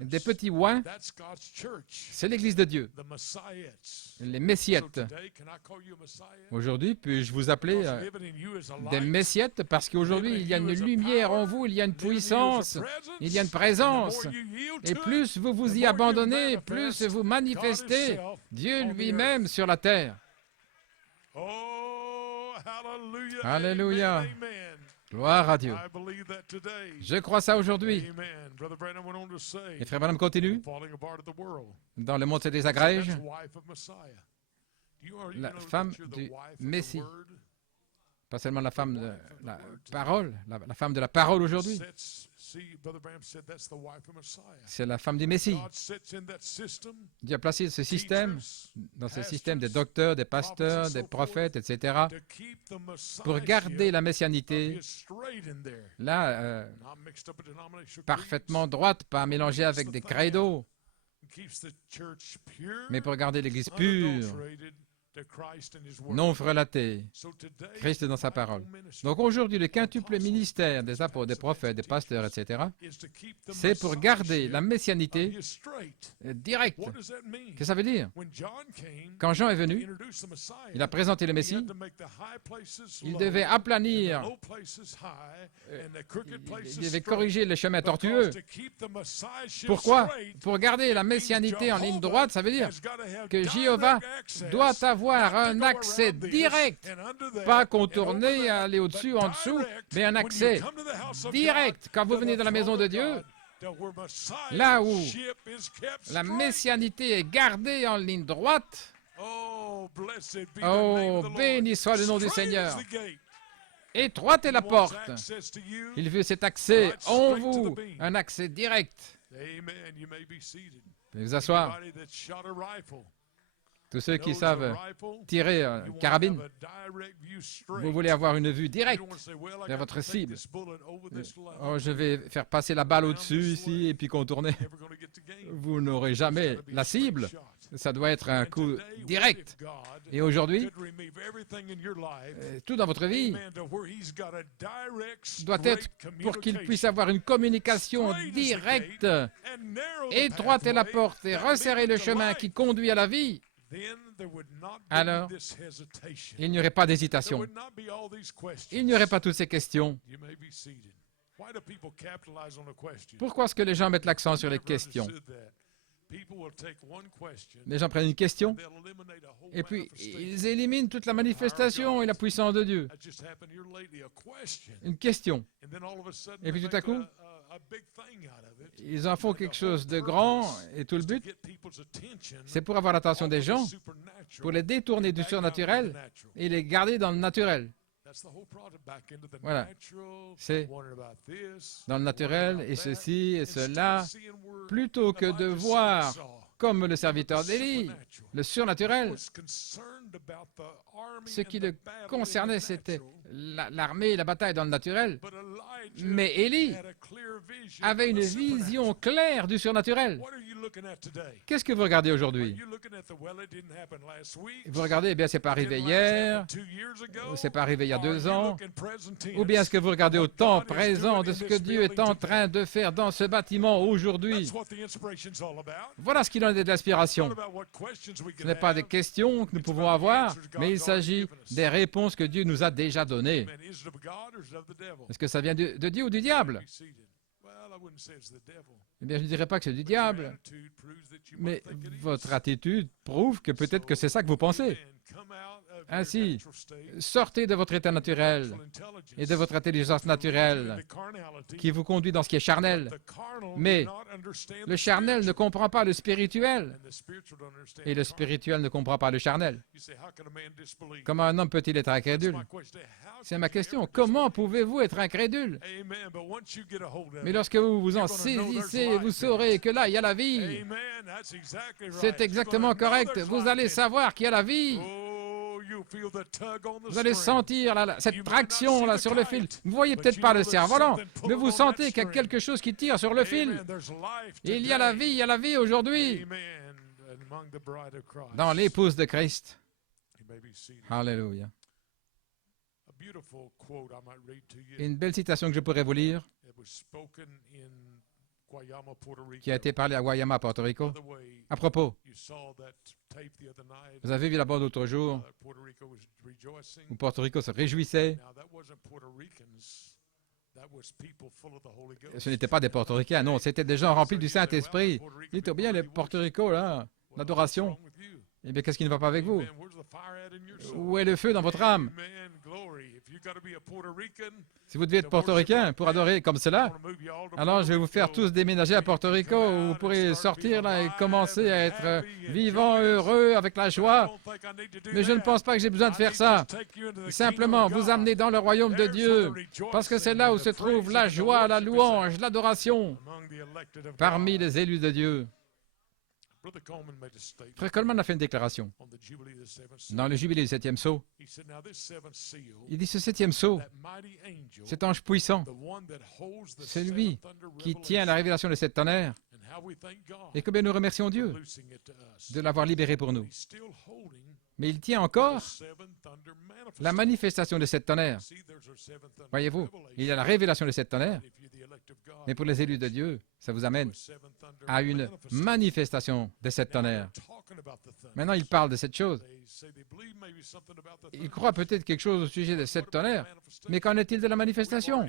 des petits oins. C'est l'Église de Dieu, les messiettes. Aujourd'hui, puis-je vous appeler des messiettes parce qu'aujourd'hui, il y a une lumière en vous, il y a une puissance, il y a une présence. Et plus vous vous y abandonnez, plus vous manifestez Dieu lui-même sur la terre. Alléluia. Gloire à Dieu. Je crois ça aujourd'hui. Et Frère Branham continue. Dans le monde se désagrège. La femme du Messie, pas seulement la femme de la parole, la femme de la parole aujourd'hui, c'est la femme du Messie. Dieu a placé ce système, dans ce système des docteurs, des pasteurs, des prophètes, etc., pour garder la messianité, là, parfaitement droite, pas mélangée avec des credos, mais pour garder l'Église pure, non relatés, Christ dans sa parole. Donc aujourd'hui, le quintuple ministère des apôtres, des prophètes, des pasteurs, etc., c'est pour garder la messianité directe. Qu'est-ce que ça veut dire? Quand Jean est venu, il a présenté le Messie, il devait aplanir, il devait corriger les chemins tortueux. Pourquoi? Pour garder la messianité en ligne droite, ça veut dire que Jéhovah doit avoir un accès direct, pas contourné, aller au-dessus, en dessous, mais un accès direct. Quand vous venez dans la maison de Dieu, là où la messianité est gardée en ligne droite, oh, béni soit le nom du Seigneur. Étroite est la porte. Il veut cet accès en vous, un accès direct. Vous pouvez vous asseoir. Tous ceux qui savent tirer une carabine, vous voulez avoir une vue directe vers votre cible. Oh, je vais faire passer la balle au-dessus ici et puis contourner. Vous n'aurez jamais la cible. Ça doit être un coup direct. Et aujourd'hui, tout dans votre vie doit être pour qu'il puisse avoir une communication directe. Étroite est la porte et resserrez le chemin qui conduit à la vie. Alors, il n'y aurait pas d'hésitation. Il n'y aurait pas toutes ces questions. Pourquoi est-ce que les gens mettent l'accent sur les questions? Les gens prennent une question et puis ils éliminent toute la manifestation et la puissance de Dieu. Une question. Et puis tout à coup, ils en font quelque chose de grand et tout le but, c'est pour avoir l'attention des gens, pour les détourner du surnaturel et les garder dans le naturel. Voilà. C'est dans le naturel et ceci et cela, plutôt que de voir comme le serviteur d'Élie, le surnaturel. Ce qui le concernait, c'était l'armée et la bataille dans le naturel. Mais Élie avait une vision claire du surnaturel. Qu'est-ce que vous regardez aujourd'hui? Vous regardez, eh bien, c'est pas arrivé hier, c'est pas arrivé il y a 2 ans, ou bien est-ce que vous regardez au temps présent de ce que Dieu est en train de faire dans ce bâtiment aujourd'hui? Voilà ce qu'il en est de l'inspiration. Ce n'est pas des questions que nous pouvons avoir, mais il s'agit des réponses que Dieu nous a déjà données. Est-ce que ça vient de Dieu ou du diable? Eh bien, je ne dirais pas que c'est du diable, mais votre attitude prouve que peut-être que c'est ça que vous pensez. Ainsi, sortez de votre état naturel et de votre intelligence naturelle qui vous conduit dans ce qui est charnel. Mais le charnel ne comprend pas le spirituel et le spirituel ne comprend pas le charnel. Comment un homme peut-il être incrédule? C'est ma question. Comment pouvez-vous être incrédule? Mais lorsque vous vous en saisissez, vous saurez que là, il y a la vie. C'est exactement correct. Vous allez savoir qu'il y a la vie. Vous allez sentir cette traction là sur le fil. Vous ne voyez peut-être pas le cerf-volant, mais vous sentez qu'il y a quelque chose qui tire sur le fil. Et il y a la vie aujourd'hui dans l'épouse de Christ. Alléluia. Une belle citation que je pourrais vous lire, qui a été parlée à Guayama, Porto Rico. À propos, vous avez vu la bande l'autre jour où Porto Rico se réjouissait. Ce n'étaient pas des portoricains, non, c'était des gens remplis du Saint-Esprit. Dites bien, les Porto Rico, là, l'adoration. Eh bien, qu'est-ce qui ne va pas avec vous? Où est le feu dans votre âme? Si vous devez être portoricain pour adorer comme cela, alors je vais vous faire tous déménager à Porto Rico où vous pourrez sortir là et commencer à être vivant, heureux, avec la joie. Mais je ne pense pas que j'ai besoin de faire ça. Simplement, vous amener dans le royaume de Dieu, parce que c'est là où se trouve la joie, la louange, l'adoration, parmi les élus de Dieu. Frère Coleman a fait une déclaration dans le jubilé du 7e sceau. Il dit, ce 7e sceau, cet ange puissant, c'est lui qui tient la révélation de cette tonnerre. Et combien nous remercions Dieu de l'avoir libéré pour nous. Mais il tient encore la manifestation de sept tonnerres. Voyez-vous, il y a la révélation de sept tonnerres, mais pour les élus de Dieu, ça vous amène à une manifestation de sept tonnerres. Maintenant, il parle de cette chose. Il croit peut-être quelque chose au sujet de sept tonnerres, mais qu'en est-il de la manifestation?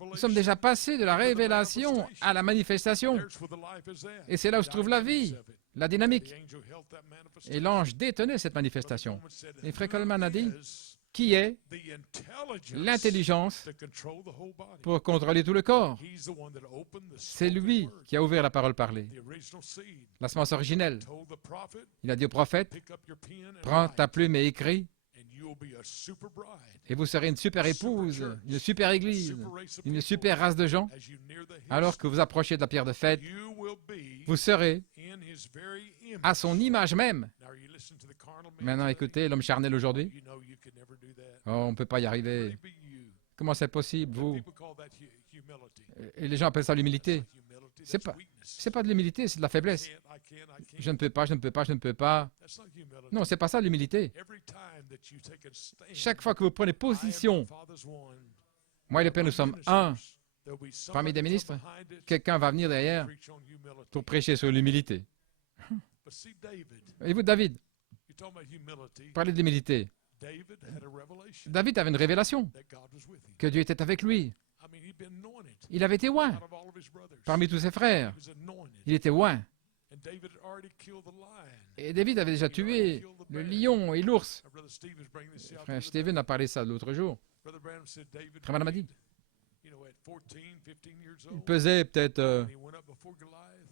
Nous sommes déjà passés de la révélation à la manifestation. Et c'est là où se trouve la vie, la dynamique. Et l'ange détenait cette manifestation. Et Frère Coleman a dit, qui est l'intelligence pour contrôler tout le corps? C'est lui qui a ouvert la parole parlée, la semence originelle. Il a dit au prophète, prends ta plume et écris, et vous serez une super épouse, une super église, une super race de gens. Alors que vous approchez de la pierre de fête, vous serez à son image même. Maintenant, écoutez, l'homme charnel aujourd'hui. Oh, on ne peut pas y arriver. Comment c'est possible, vous? Et les gens appellent ça l'humilité. C'est pas de l'humilité, c'est de la faiblesse. Je ne peux pas, je ne peux pas, je ne peux pas. Non, c'est pas ça l'humilité. Chaque fois que vous prenez position, moi et le Père, nous sommes un. Parmi des ministres, quelqu'un va venir derrière pour prêcher sur l'humilité. Et vous, David, parlez de l'humilité. David avait une révélation que Dieu était avec lui. Il avait été oint parmi tous ses frères. Il était oint. Et David avait déjà tué le lion et l'ours. Frère Stephen a parlé de ça l'autre jour. Frère Branham a dit, il pesait peut-être,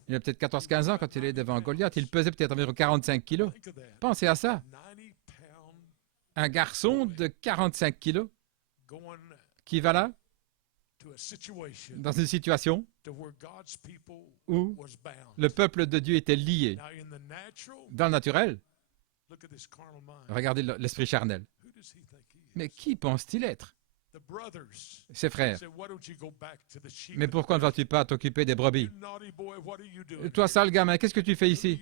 il a peut-être 14-15 ans quand il est devant Goliath. Il pesait peut-être environ 45 kilos. Pensez à ça. Un garçon de 45 kilos qui va là, dans une situation où le peuple de Dieu était lié. Dans le naturel, regardez l'esprit charnel. Mais qui pense-t-il être? Ses frères. Mais pourquoi ne vas-tu pas t'occuper des brebis? Toi, sale gamin, qu'est-ce que tu fais ici?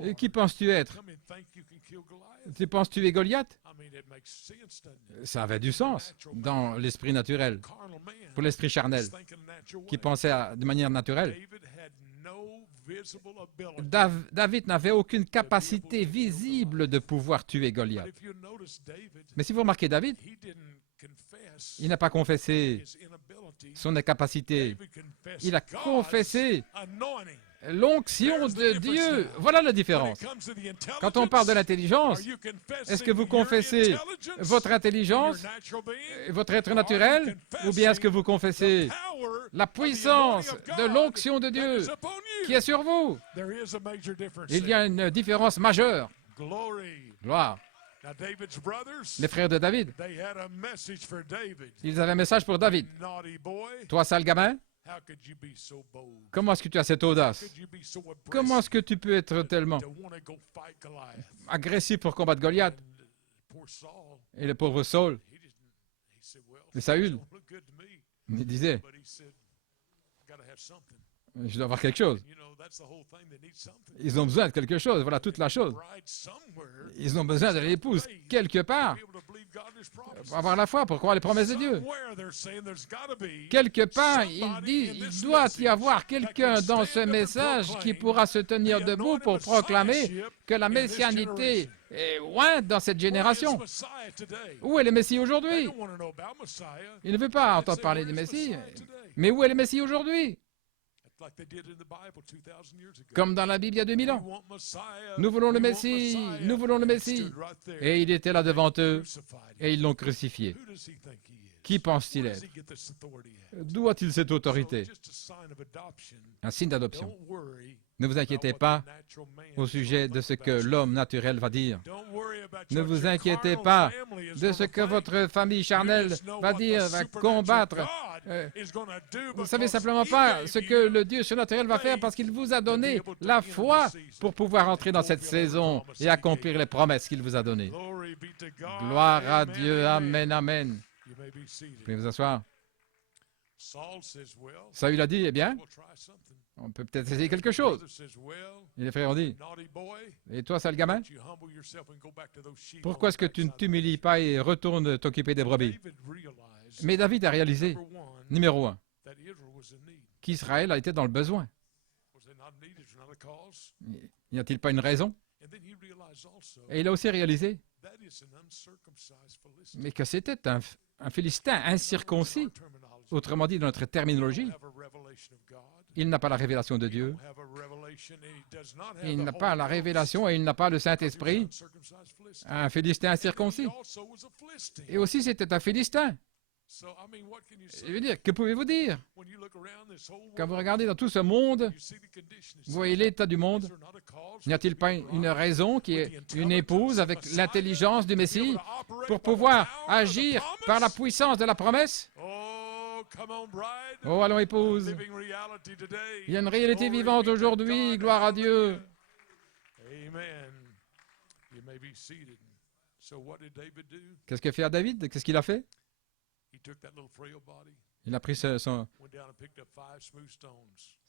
Et qui penses-tu être? Tu penses tuer Goliath? Ça avait du sens dans l'esprit naturel, pour l'esprit charnel, qui pensait de manière naturelle. David n'avait aucune capacité visible de pouvoir tuer Goliath. Mais si vous remarquez David, il n'a pas confessé son incapacité. Il a confessé l'onction de Dieu. Voilà la différence. Quand on parle de l'intelligence, est-ce que vous confessez votre intelligence, votre être naturel, ou bien est-ce que vous confessez la puissance de l'onction de Dieu qui est sur vous? Il y a une différence majeure. Gloire. Les frères de David, ils avaient un message pour David. Toi, sale gamin, comment est-ce que tu as cette audace? Comment est-ce que tu peux être tellement agressif pour combattre Goliath? Et le pauvre Saul, et Saül, il disait, je dois avoir quelque chose. Ils ont besoin de quelque chose, voilà toute la chose. Ils ont besoin de l'épouse quelque part pour avoir la foi, pour croire les promesses de Dieu. Quelque part, il dit, il doit y avoir quelqu'un dans ce message qui pourra se tenir debout pour proclamer que la messianité est loin dans cette génération. Où est le Messie aujourd'hui? Il ne veut pas entendre parler du Messie, mais où est le Messie aujourd'hui? Comme dans la Bible il y a 2000 ans. Nous voulons le Messie, nous voulons le Messie. Et il était là devant eux, et ils l'ont crucifié. Qui pense-t-il être? D'où a-t-il cette autorité? Un signe d'adoption. Ne vous inquiétez pas au sujet de ce que l'homme naturel va dire. Ne vous inquiétez pas de ce que votre famille charnelle va dire, va combattre. Vous ne savez simplement pas ce que le Dieu surnaturel va faire parce qu'il vous a donné la foi pour pouvoir entrer dans cette saison et accomplir les promesses qu'il vous a données. Gloire à Dieu. Amen, amen. Vous pouvez vous asseoir. Saül a dit, eh bien, on peut peut-être essayer quelque chose. Et les frères ont dit, et toi, sale gamin, pourquoi est-ce que tu ne t'humilies pas et retournes t'occuper des brebis? Mais David a réalisé, numéro un, qu'Israël a été dans le besoin. N'y a-t-il pas une raison? Et il a aussi réalisé, mais que c'était un Philistin incirconcis. Autrement dit, dans notre terminologie, il n'a pas la révélation de Dieu. Il n'a pas la révélation et il n'a pas le Saint-Esprit. Un Philistin incirconcis. Et aussi, c'était un Philistin. Je veux dire, que pouvez-vous dire? Quand vous regardez dans tout ce monde, vous voyez l'état du monde, n'y a-t-il pas une raison qui est une épouse avec l'intelligence du Messie pour pouvoir agir par la puissance de la promesse? Oh, allons, épouse. Il y a une réalité vivante aujourd'hui, gloire à Dieu. Qu'est-ce que fait David? Qu'est-ce qu'il a fait? Il a pris sa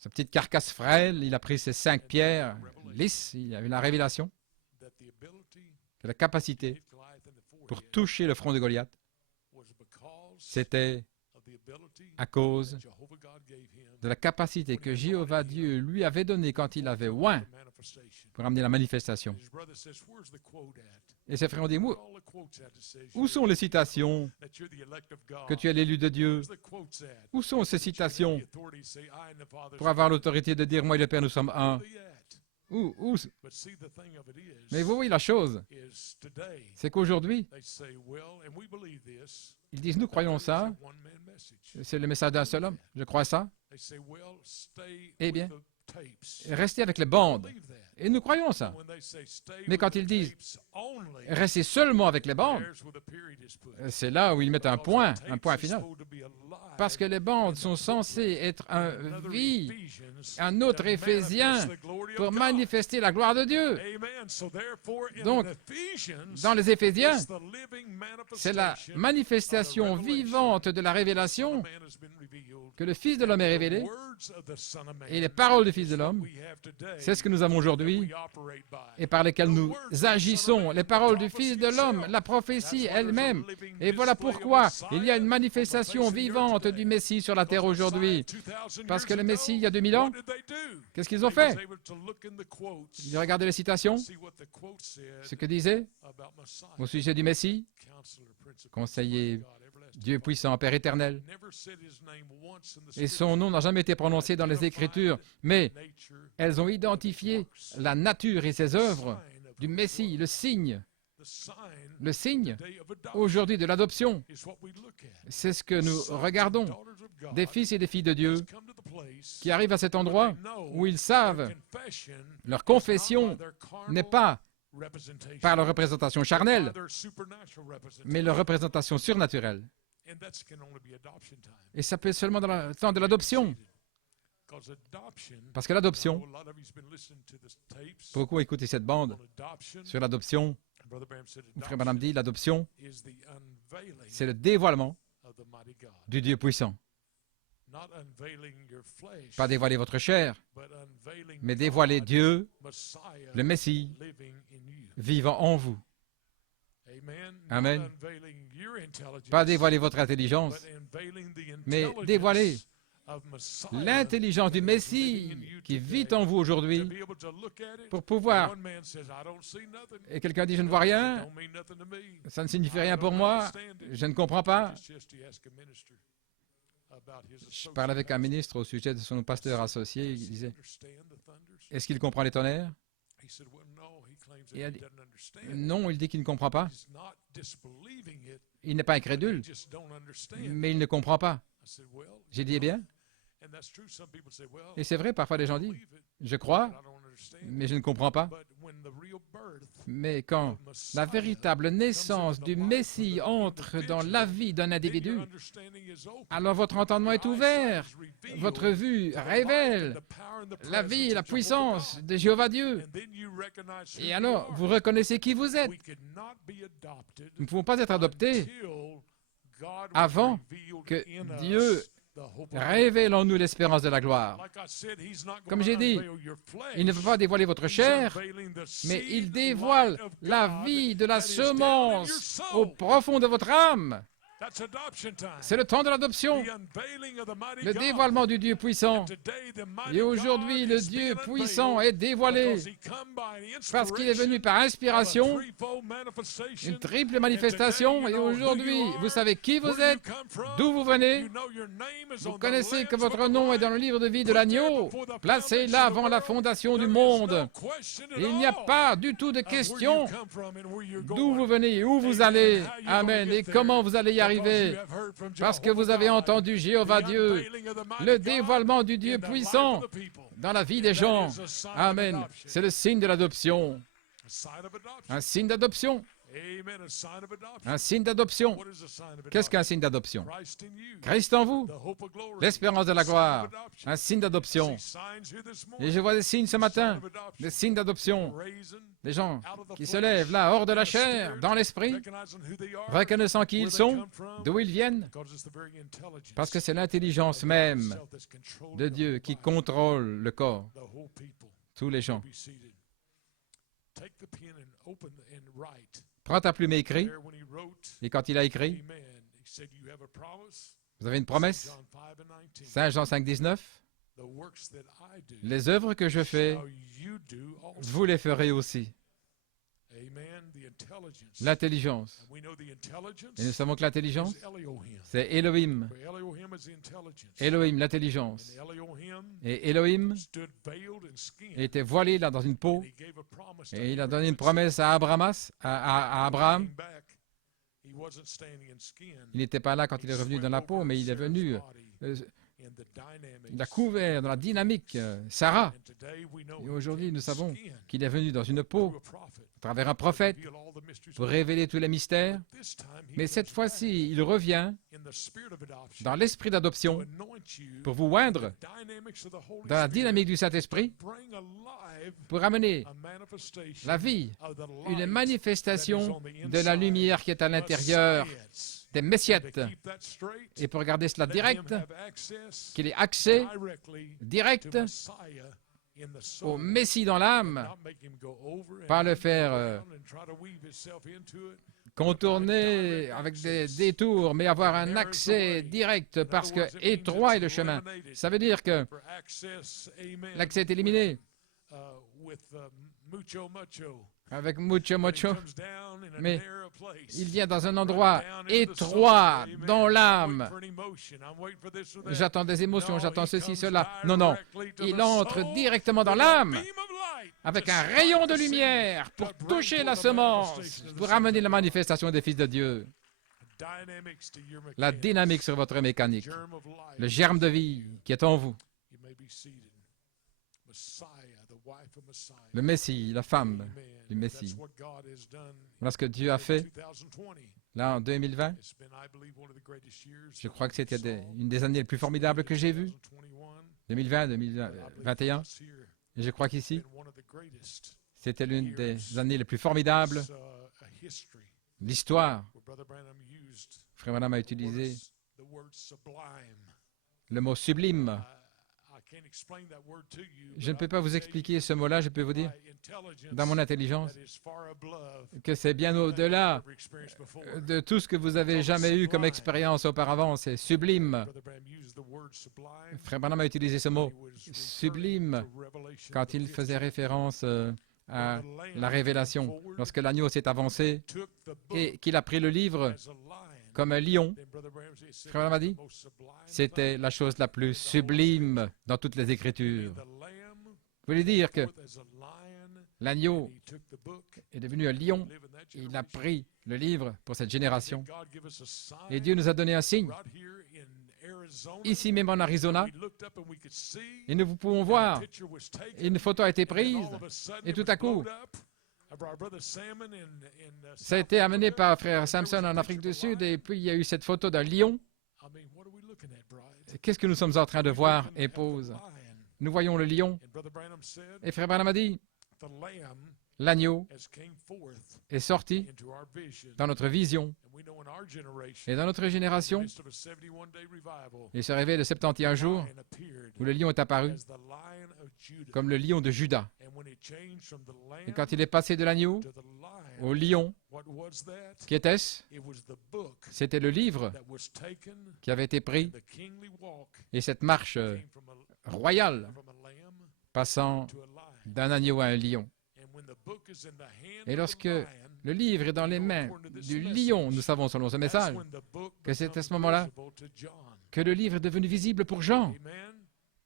petite carcasse frêle, il a pris ses 5 pierres lisses, il avait la révélation que la capacité pour toucher le front de Goliath, c'était à cause de la capacité que Jéhovah Dieu lui avait donnée quand il avait oint pour amener la manifestation. Et ses frères ont dit, où sont les citations que tu es l'élu de Dieu? Où sont ces citations pour avoir l'autorité de dire, moi et le Père, nous sommes un? Où? Mais vous voyez la chose, c'est qu'aujourd'hui, ils disent, nous croyons ça, c'est le message d'un seul homme, je crois ça. Eh bien, restez avec les bandes. Et nous croyons ça. Mais quand ils disent restez seulement avec les bandes, c'est là où ils mettent un point final. Parce que les bandes sont censées être un autre Éphésien pour manifester la gloire de Dieu. Donc, dans les Éphésiens, c'est la manifestation vivante de la révélation que le Fils de l'homme est révélé, et les paroles du Fils de l'homme, c'est ce que nous avons aujourd'hui et par lesquelles nous agissons. Les paroles du Fils de l'homme, la prophétie elle-même. Et voilà pourquoi il y a une manifestation vivante du Messie sur la terre aujourd'hui. Parce que le Messie, il y a 2000 ans, qu'est-ce qu'ils ont fait? Ils ont regardé les citations, ce que disait au sujet du Messie, conseiller Dieu puissant, Père éternel. Et son nom n'a jamais été prononcé dans les Écritures, mais elles ont identifié la nature et ses œuvres du Messie, le signe aujourd'hui de l'adoption. C'est ce que nous regardons, des fils et des filles de Dieu qui arrivent à cet endroit où ils savent leur confession n'est pas par leur représentation charnelle, mais leur représentation surnaturelle. Et ça peut être seulement dans le temps de l'adoption. Parce que l'adoption, beaucoup écoutent cette bande sur l'adoption. Frère Branham dit, l'adoption, c'est le dévoilement du Dieu puissant. Pas dévoiler votre chair, mais dévoiler Dieu, le Messie, vivant en vous. Amen. Pas dévoiler votre intelligence, mais dévoiler l'intelligence du Messie qui vit en vous aujourd'hui pour pouvoir... Et quelqu'un dit, je ne vois rien, ça ne signifie rien pour moi, je ne comprends pas. Je parlais avec un ministre au sujet de son pasteur associé, il disait, est-ce qu'il comprend les tonnerres? Et il a dit, non, il dit qu'il ne comprend pas. Il n'est pas incrédule, mais il ne comprend pas. J'ai dit, eh bien, et c'est vrai, parfois les gens disent, je crois, mais je ne comprends pas. Mais quand la véritable naissance du Messie entre dans la vie d'un individu, alors votre entendement est ouvert, votre vue révèle la vie et la puissance de Jéhovah Dieu. Et alors, vous reconnaissez qui vous êtes. Nous ne pouvons pas être adoptés avant que Dieu Révélons-nous l'espérance de la gloire. Comme j'ai dit, il ne veut pas dévoiler votre chair, mais il dévoile la vie de la semence au profond de votre âme. C'est le temps de l'adoption, le dévoilement du Dieu puissant. Et aujourd'hui, le Dieu puissant est dévoilé parce qu'il est venu par inspiration, une triple manifestation. Et aujourd'hui, vous savez qui vous êtes, d'où vous venez. Vous connaissez que votre nom est dans le livre de vie de l'agneau, placé là avant la fondation du monde. Et il n'y a pas du tout de question d'où vous venez et où vous allez. Amen. Et comment vous allez y arriver. Parce que vous avez entendu Jéhovah Dieu, le dévoilement du Dieu puissant dans la vie des gens. Amen. C'est le signe de l'adoption. Un signe d'adoption. Un signe d'adoption. Qu'est-ce qu'un signe d'adoption? Christ en vous, l'espérance de la gloire. Un signe d'adoption. Et je vois des signes ce matin, des signes d'adoption. Des gens qui se lèvent là, hors de la chair, dans l'esprit, reconnaissant qui ils sont, d'où ils viennent, parce que c'est l'intelligence même de Dieu qui contrôle le corps. Tous les gens. Prends ta plume et écris. Et quand il a écrit, vous avez une promesse. Saint Jean 5, 19. Les œuvres que je fais, vous les ferez aussi. L'intelligence. Et nous savons que l'intelligence, c'est Elohim. Elohim, l'intelligence. Et Elohim était voilé là dans une peau. Et il a donné une promesse à Abraham. Il n'était pas là quand il est revenu dans la peau, mais il est venu. Il a couvert dans la dynamique Sarah. Et aujourd'hui, nous savons qu'il est venu dans une peau, à travers un prophète, pour révéler tous les mystères. Mais cette fois-ci, il revient dans l'esprit d'adoption pour vous oindre dans la dynamique du Saint-Esprit, pour amener la vie, une manifestation de la lumière qui est à l'intérieur des messiettes. Et pour garder cela direct, qu'il ait accès direct au Messie dans l'âme, pas le faire contourner avec des détours, mais avoir un accès direct parce que étroit est le chemin. Ça veut dire que l'accès est éliminé avec mucho, mais il vient dans un endroit étroit dans l'âme. J'attends des émotions, j'attends ceci, cela. Non, il entre directement dans l'âme avec un rayon de lumière pour toucher la semence, pour amener la manifestation des fils de Dieu. La dynamique sur votre mécanique, le germe de vie qui est en vous. Le Messie, la femme du Messie. Voilà ce que Dieu a fait là en 2020. Je crois que c'était une des années les plus formidables que j'ai vues. 2020, 2021. Et je crois qu'ici, c'était l'une des années les plus formidables. L'histoire. Frère Branham a utilisé le mot sublime. Je ne peux pas vous expliquer ce mot-là, je peux vous dire, dans mon intelligence, que c'est bien au-delà de tout ce que vous avez jamais eu comme expérience auparavant. C'est sublime. Frère Branham a utilisé ce mot, sublime, quand il faisait référence à la révélation. Lorsque l'agneau s'est avancé et qu'il a pris le livre comme un lion, Frère Branham a dit, c'était la chose la plus sublime dans toutes les Écritures. Vous voulez dire que l'agneau est devenu un lion, et il a pris le livre pour cette génération. Et Dieu nous a donné un signe. Ici même en Arizona, et nous pouvons voir, une photo a été prise, et tout à coup, ça a été amené par frère Samson en Afrique du Sud, et puis il y a eu cette photo d'un lion. Qu'est-ce que nous sommes en train de voir, épouse? Nous voyons le lion. Et frère Branham a dit, l'agneau as came forth est sorti into our vision. dans notre vision. And we know in our generation, Et dans notre in the génération, midst of a 71-day revival, il se réveille le 71 jours lion appeared où le lion est apparu as the lion of Judah. comme le lion de Juda. And when he changed from the Et lamb quand il est passé de l'agneau to the au lion, lion, what was that? qu'était-ce? It was the book C'était le livre that was taken, qui avait été pris the kingly walk et cette marche came royale from a lamb passant to a lion. d'un agneau à un lion. And when the book is in the hand Et of lorsque the lion, le livre est dans les mains du lion, nous savons selon ce that's message when the book que c'est à becomes ce moment-là visible to John. que le livre est devenu visible pour Jean. Amen.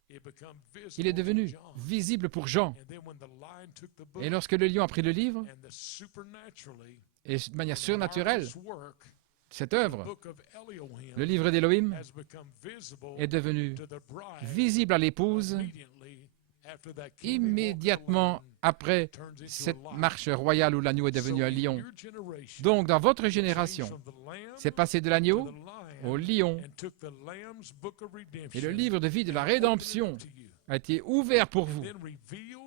It become Il est visible devenu to John. visible pour Jean. And then when the lion took the book Et lorsque le lion a pris le livre, and the supernaturally, et de manière the surnaturelle, marvelous work, cette the œuvre, book of Elohim, le livre d'Élohim, has become visible est devenu to the bride visible à l'épouse immediately after that kingly walk of the immédiatement lion après turns into a cette lion. marche royale où l'agneau est devenu So un in lion. your generation, Donc, dans votre it changed génération, from the lamb c'est passé de to l'agneau the au lion lion, and took the lamb's book of redemption et le livre de vie de la and opened it rédemption up to you, a été ouvert pour and vous then revealed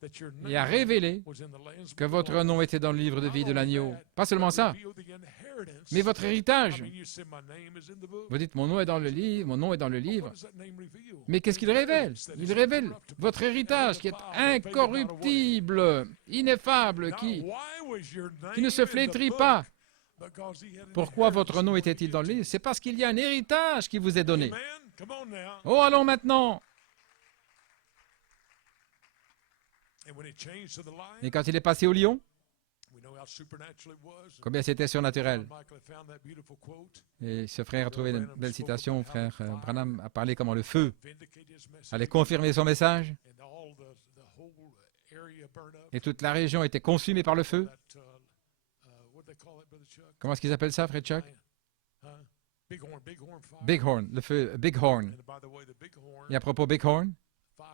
that your et a name révélé was in the lamb's que book of votre life. nom était dans le livre de Not vie de only l'agneau. that, Pas seulement but ça, revealed the inheritance. mais votre I héritage. mean, you said my name is in the book. Vous dites, mon nom est dans le livre, mon nom est dans le What livre. does that name reveal? Mais qu'est-ce qu'il révèle? Inheritance that Il is révèle incorruptible, votre héritage qui est undefiled, that fadeth not away. incorruptible, ineffable, Now, qui why was your name ne se in the flétrit book? pas. Because he had an Pourquoi votre inheritance nom he était-il wanted dans to le give livre? to C'est parce qu'il y a un héritage qui vous est you. donné. Amen. Come on now. Oh, allons maintenant. And when it changed to the lion, Et quand il est passé au lion, we know how supernatural it was. combien c'était surnaturel. Michael had found that beautiful quote. Et ce frère a trouvé une belle citation. Frère Branham a parlé comment le feu Vindicate his message. allait confirmer son message And all the whole area burned up. et toute la région était consumée par le feu. That, what do they call it, Brother Chuck? Comment est-ce qu'ils appellent ça, frère Chuck? Huh? Bighorn fire. Bighorn, le feu Bighorn. And by the way, the bighorn Et à propos Bighorn, fire,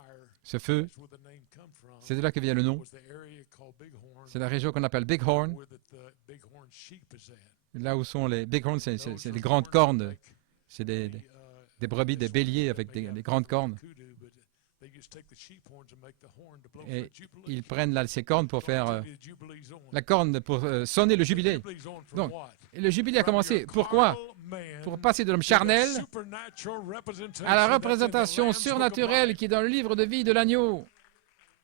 ce feu, that's where the name come from, c'est de là que vient le nom. was the area called Bighorn, C'est la région qu'on appelle Bighorn, where the bighorn sheep is at. là où sont les Bighorn, c'est Those les are grandes horns cornes. like C'est the, des brebis, des béliers avec des grandes cornes. they used to take the sheep horns and make the horn to blow Et for jubilee. ils prennent là ces cornes pour So faire it took the jubilee's horn. la corne pour sonner le jubilé. Jubilee's horn from Donc, what? Et le jubilé a From commencé. your Pourquoi? carnal man Pour passer de l'homme to the charnel supernatural representation à la that's in the représentation Lamb's Book of surnaturelle Life, qui est dans le livre de vie de l'agneau,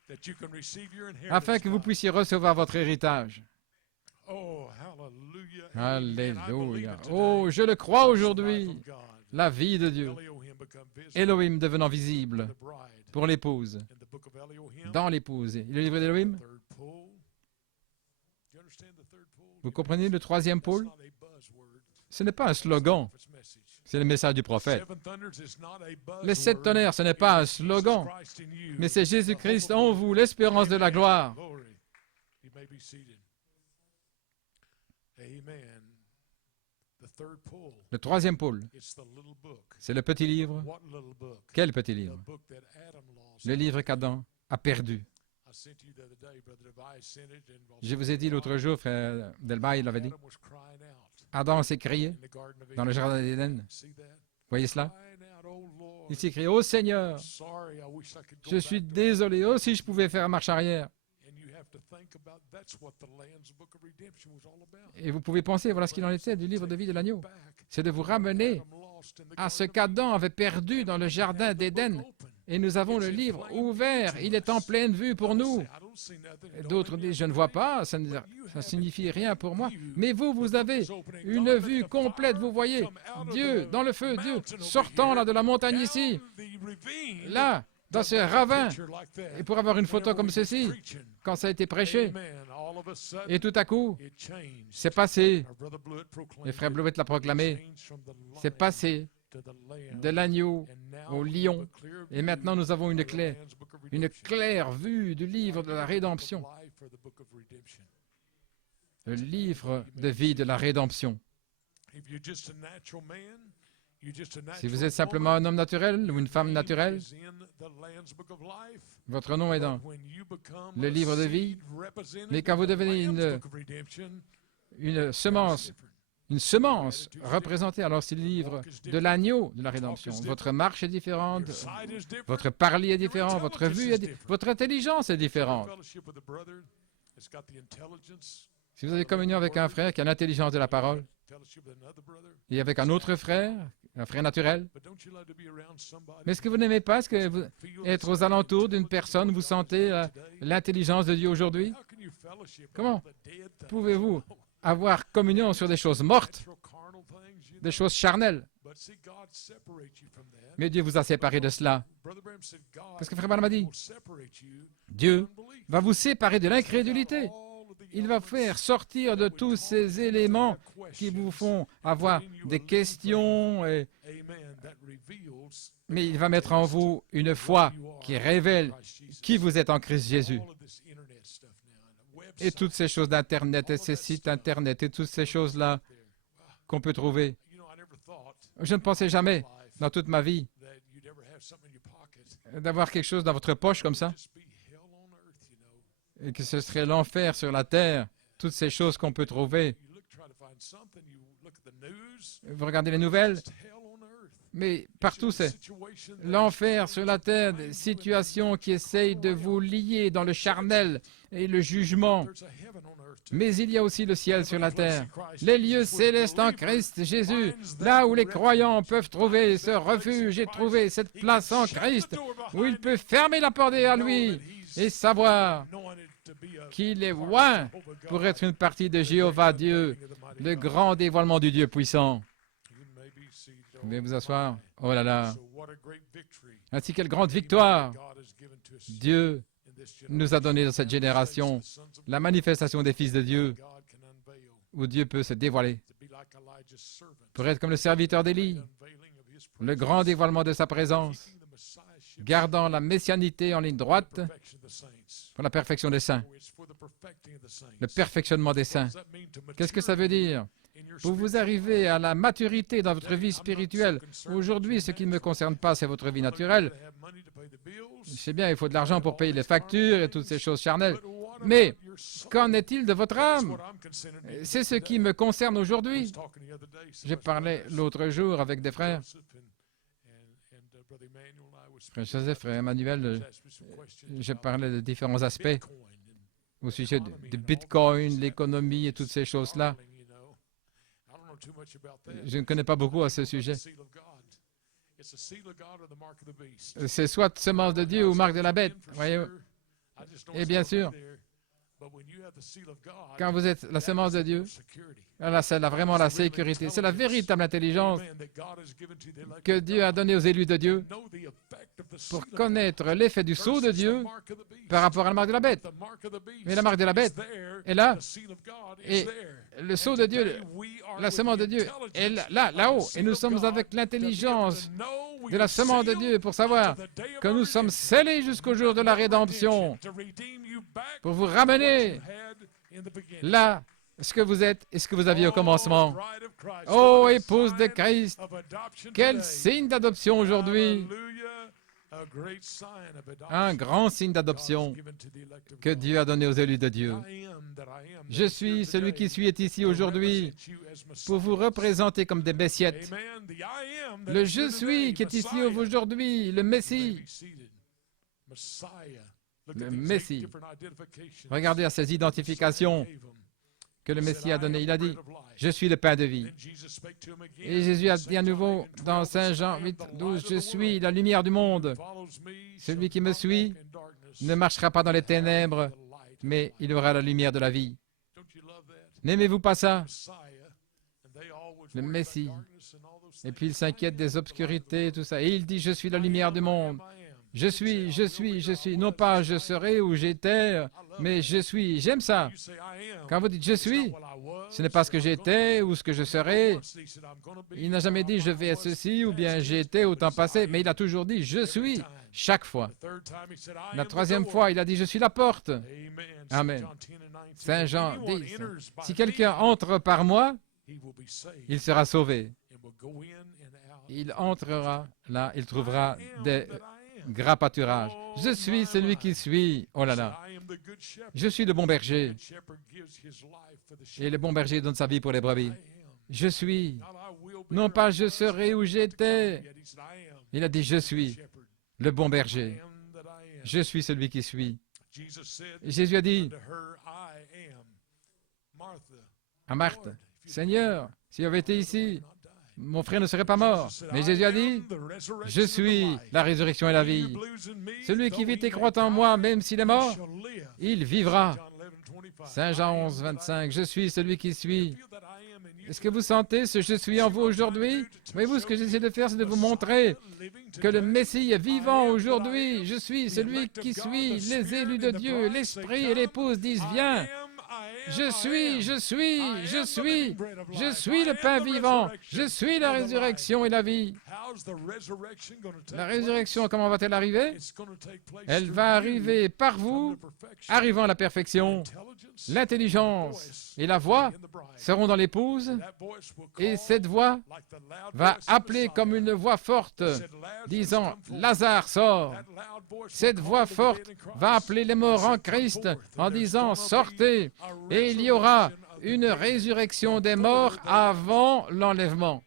that you can receive your inheritance afin que vous by. puissiez recevoir votre héritage. Oh, hallelujah. Amen. I believe Alléluia. it today. Oh, je le crois The life aujourd'hui. of God. La vie de Dieu. Elohim become visible Elohim devenant to visible the bride. pour l'épouse, In the book of Elohim, dans l'épouse. Et le livre d'Elohim, third pole. Do you understand the third pole? vous comprenez le troisième That's pôle? not a buzzword. Ce n'est pas un slogan, It's message. c'est le message du prophète. Seven thunders is not a buzzword. Les sept tonnerres, ce n'est pas un It's Jesus slogan, Christ in you, mais c'est the Jésus-Christ hope of en glory. vous, l'espérance de la gloire. Glory. You may be seated. Amen. The third pole. Le troisième pôle, It's the little book. c'est le petit livre. What little book? Quel petit The livre? book that Adam lost. Le livre qu'Adam a perdu. I sent you the other day, Brother Levi sent it, and Je vous ai dit l'autre jour, frère Delbaï l'avait dit, Adam was crying out Adam s'est crié in the Garden of dans le Eden. jardin d'Éden. See that? Voyez cela? Crying out, oh Lord, Il s'est crié, ô Seigneur, sorry, I wish I could go je back suis to désolé, oh si je pouvais faire marche arrière. And you have to think about that's what the Lamb's Book of Redemption was all about. Et vous pouvez penser, voilà ce qu'il en était du livre de vie de l'agneau. Back C'est de vous ramener Adam lost in the à ce Garden of qu'Adam avait perdu dans le Eden. jardin Have the book d'Éden. open. Et nous avons le livre ouvert, il est en pleine vue pour nous. I don't see nothing. Et Don't d'autres make me disent, je ne vois afraid. pas, ça ne But you have signifie a rien pour moi. view. Mais vous, vous avez It's opening. une God, vue let the complète, fire vous voyez come out of Dieu the dans le feu, Dieu mountain over sortant here, là de la montagne down ici, the ravine, là, dans to ce make a ravin. picture like that. Et pour avoir une photo Whenever comme we was ceci, preaching, quand ça a été prêché, amen, all of a sudden, et tout à coup, it changed. c'est passé, Our brother Blewett proclaimed et frère it. Blewett l'a It proclamé, changed from the c'est lion passé to the lamb. de l'agneau And now au we lion. have a clear Et view maintenant nous avons of une the clé, Lamb's Book of une Redemption. claire vue du livre de la rédemption, le livre de vie de la rédemption. Si vous êtes simplement un homme naturel ou une femme naturelle, votre nom est dans le livre de vie. Mais quand vous devenez une semence représentée, alors c'est le livre de l'agneau de la rédemption. Votre marche est différente, votre parler est différent, votre vue est différente, votre intelligence est différente. Si vous avez communion avec un frère qui a l'intelligence de la parole, et avec un autre frère, un frère naturel, mais est-ce que vous n'aimez pas être aux alentours d'une personne, vous sentez l'intelligence de Dieu aujourd'hui? Comment pouvez-vous avoir communion sur des choses mortes, des choses charnelles? Mais Dieu vous a séparé de cela. Qu'est-ce que Frère Branham a dit? Dieu va vous séparer de l'incrédulité. Il va faire sortir de tous ces éléments qui vous font avoir des questions, mais il va mettre en vous une foi qui révèle qui vous êtes en Christ Jésus. Et toutes ces choses d'Internet et ces sites Internet et toutes ces choses-là qu'on peut trouver. Je ne pensais jamais, dans toute ma vie, d'avoir quelque chose dans votre poche comme ça, et que ce serait l'enfer sur la terre, toutes ces choses qu'on peut trouver. Vous regardez les nouvelles, mais partout c'est l'enfer sur la terre, des situations qui essayent de vous lier dans le charnel et le jugement. Mais il y a aussi le ciel sur la terre, les lieux célestes en Christ Jésus, là où les croyants peuvent trouver ce refuge et trouver cette place en Christ, où ils peuvent fermer la porte à lui et savoir qu'il est loin pour être une partie de Jéhovah Dieu, le grand dévoilement du Dieu puissant. Vous pouvez vous asseoir. Oh là là. Ainsi, quelle grande victoire Dieu nous a donné dans cette génération, la manifestation des fils de Dieu, où Dieu peut se dévoiler, pour être comme le serviteur d'Élie, le grand dévoilement de sa présence, gardant la messianité en ligne droite pour la perfection des saints, le perfectionnement des saints. Qu'est-ce que ça veut dire? Pour vous arriver à la maturité dans votre vie spirituelle. Aujourd'hui, ce qui ne me concerne pas, c'est votre vie naturelle. Je sais bien, il faut de l'argent pour payer les factures et toutes ces choses charnelles. Mais qu'en est-il de votre âme? C'est ce qui me concerne aujourd'hui. J'ai parlé l'autre jour avec des frères. Frère Joseph, frère Emmanuel, je parlais de différents aspects au sujet de Bitcoin, l'économie et toutes ces choses-là. Je ne connais pas beaucoup à ce sujet. C'est soit semence de Dieu ou marque de la bête, voyez-vous. Et bien sûr, quand vous êtes la semence de Dieu, là, c'est vraiment la sécurité. C'est la véritable intelligence que Dieu a donnée aux élus de Dieu pour connaître l'effet du sceau de Dieu par rapport à la marque de la bête. Mais la marque de la bête est là, et le sceau de Dieu, la semence de Dieu est là, là-haut. Et nous sommes avec l'intelligence de la semence de Dieu pour savoir que nous sommes scellés jusqu'au jour de la rédemption pour vous ramener là ce que vous êtes et ce que vous aviez au commencement. Ô épouse de Christ, quel signe d'adoption aujourd'hui! Un grand signe d'adoption que Dieu a donné aux élus de Dieu. Je suis celui qui suis est ici aujourd'hui pour vous représenter comme des messiettes. Le je suis qui est ici aujourd'hui, le Messie. Le Messie. Regardez à ces identifications que le Messie a données. Il a dit, je suis le pain de vie. Et Jésus a dit à nouveau dans Saint Jean 8, 12, je suis la lumière du monde. Celui qui me suit ne marchera pas dans les ténèbres, mais il aura la lumière de la vie. N'aimez-vous pas ça? Le Messie. Et puis il s'inquiète des obscurités, tout ça. Et il dit, je suis la lumière du monde. Je suis. Non pas je serai ou j'étais, mais je suis. J'aime ça. Quand vous dites je suis, ce n'est pas ce que j'étais ou ce que je serai. Il n'a jamais dit je vais être ceci ou bien j'étais au temps passé, mais il a toujours dit je suis, chaque fois. La troisième fois, il a dit je suis la porte. Amen. Saint Jean dit, si quelqu'un entre par moi, il sera sauvé. Il entrera là, il trouvera des gras pâturages. Je suis celui qui suis. Oh là là. Je suis le bon berger. Et le bon berger donne sa vie pour les brebis. Je suis. Non pas je serai où j'étais. Il a dit je suis le bon berger. Je suis celui qui suis. Jésus a dit à Marthe, Seigneur, si tu avais été ici, mon frère ne serait pas mort. Mais Jésus a dit, je suis la résurrection et la vie. Celui qui vit et croit en moi, même s'il est mort, il vivra. Saint Jean 11, 25, je suis celui qui suis. Est-ce que vous sentez ce je suis en vous aujourd'hui? Voyez-vous, ce que j'essaie de faire, c'est de vous montrer que le Messie est vivant aujourd'hui. Je suis celui qui suis. Les élus de Dieu, l'Esprit et l'épouse disent, viens. Je suis le pain vivant. Je suis la résurrection et la vie. La résurrection, comment va-t-elle arriver? Elle va arriver par vous, arrivant à la perfection. L'intelligence et la voix seront dans l'épouse, et cette voix va appeler comme une voix forte, disant « Lazare, sort !» Cette voix forte va appeler les morts en Christ en disant « Sortez !» Et il y aura une résurrection des morts avant l'enlèvement.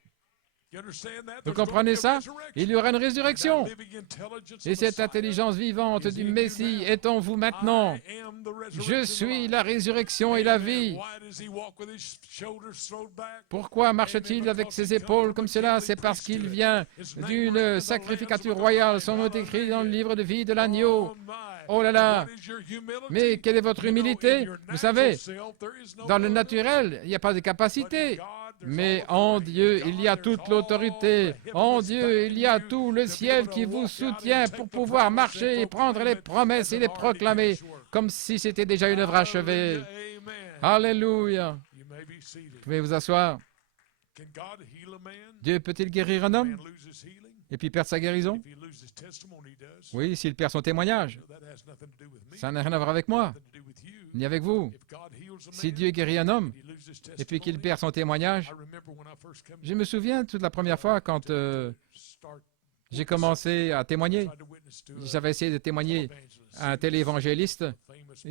Vous comprenez ça? Il y aura une résurrection. Et cette intelligence vivante du Messie est en vous maintenant. Je suis la résurrection et la vie. Pourquoi marche-t-il avec ses épaules comme cela? C'est parce qu'il vient d'une sacrificature royale. Son nom est écrit dans le livre de vie de l'agneau. Oh là là! Mais quelle est votre humilité? Vous savez, dans le naturel, il n'y a pas de capacité. Mais en Dieu, il y a toute l'autorité. En Dieu, il y a tout le ciel qui vous soutient pour pouvoir marcher et prendre les promesses et les proclamer comme si c'était déjà une œuvre achevée. Alléluia! Vous pouvez vous asseoir. Dieu peut-il guérir un homme et puis perdre sa guérison? Oui, s'il perd son témoignage. Ça n'a rien à voir avec moi, ni avec vous. Si Dieu guérit un homme et puis qu'il perd son témoignage, je me souviens toute la première fois quand j'ai commencé à témoigner. J'avais essayé de témoigner à un téléévangéliste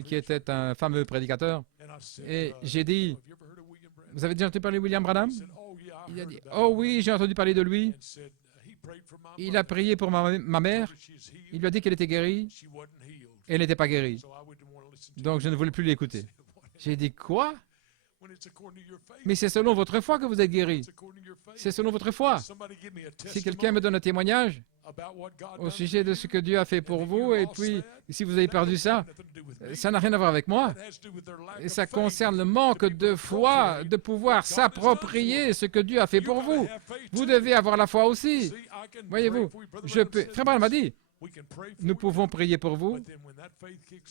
qui était un fameux prédicateur. Et j'ai dit, vous avez déjà entendu parler de William Branham? Il a dit, oh oui, j'ai entendu parler de lui. Il a prié pour ma mère. Il lui a dit qu'elle était guérie. Elle n'était pas guérie. Donc, je ne voulais plus l'écouter. J'ai dit, quoi? Mais c'est selon votre foi que vous êtes guéri. C'est selon votre foi. Si quelqu'un me donne un témoignage au sujet de ce que Dieu a fait pour vous, et puis, si vous avez perdu ça, ça n'a rien à voir avec moi. Et ça concerne le manque de foi, de pouvoir s'approprier ce que Dieu a fait pour vous. Vous devez avoir la foi aussi. Voyez-vous, Frère Branham m'a dit, nous pouvons prier pour vous,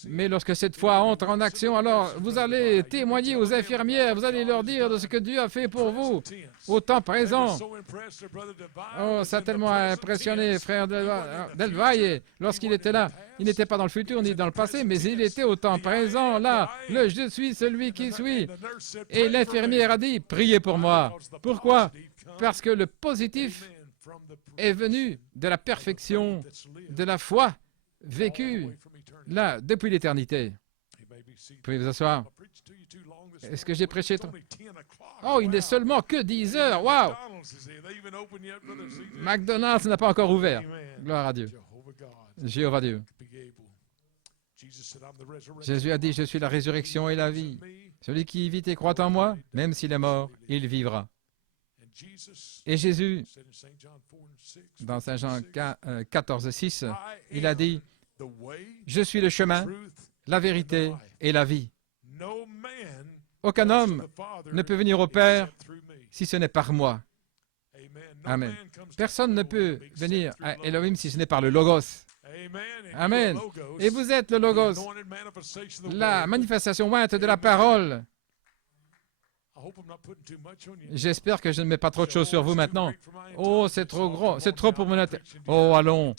mais lorsque cette foi entre en action, alors vous allez témoigner aux infirmières, vous allez leur dire de ce que Dieu a fait pour vous au temps présent. Oh, ça a tellement impressionné frère Delvaille lorsqu'il était là. Il n'était pas dans le futur ni dans le passé, mais il était au temps présent, là. Le « Je suis celui qui suis ». Et l'infirmière a dit « Priez pour moi ». Pourquoi? Parce que le positif est venu de la perfection, de la foi vécue, là, depuis l'éternité. Vous pouvez vous asseoir. Est-ce que j'ai prêché trop? Oh, il n'est seulement que 10 heures. Waouh! McDonald's n'a pas encore ouvert. Gloire à Dieu. Jéhovah Dieu. Jésus a dit, je suis la résurrection et la vie. Celui qui vit et croit en moi, même s'il est mort, il vivra. Et Jésus, dans Saint Jean 14, 6, il a dit, je suis le chemin, la vérité et la vie. Aucun homme ne peut venir au Père si ce n'est par moi. Amen. Personne ne peut venir à Elohim si ce n'est par le Logos. Amen. Et vous êtes le Logos, la manifestation ointe de la parole. J'espère que je ne mets pas trop de choses sur vous maintenant. Oh, c'est trop gros, c'est trop pour mon intelligence. Oh, allons.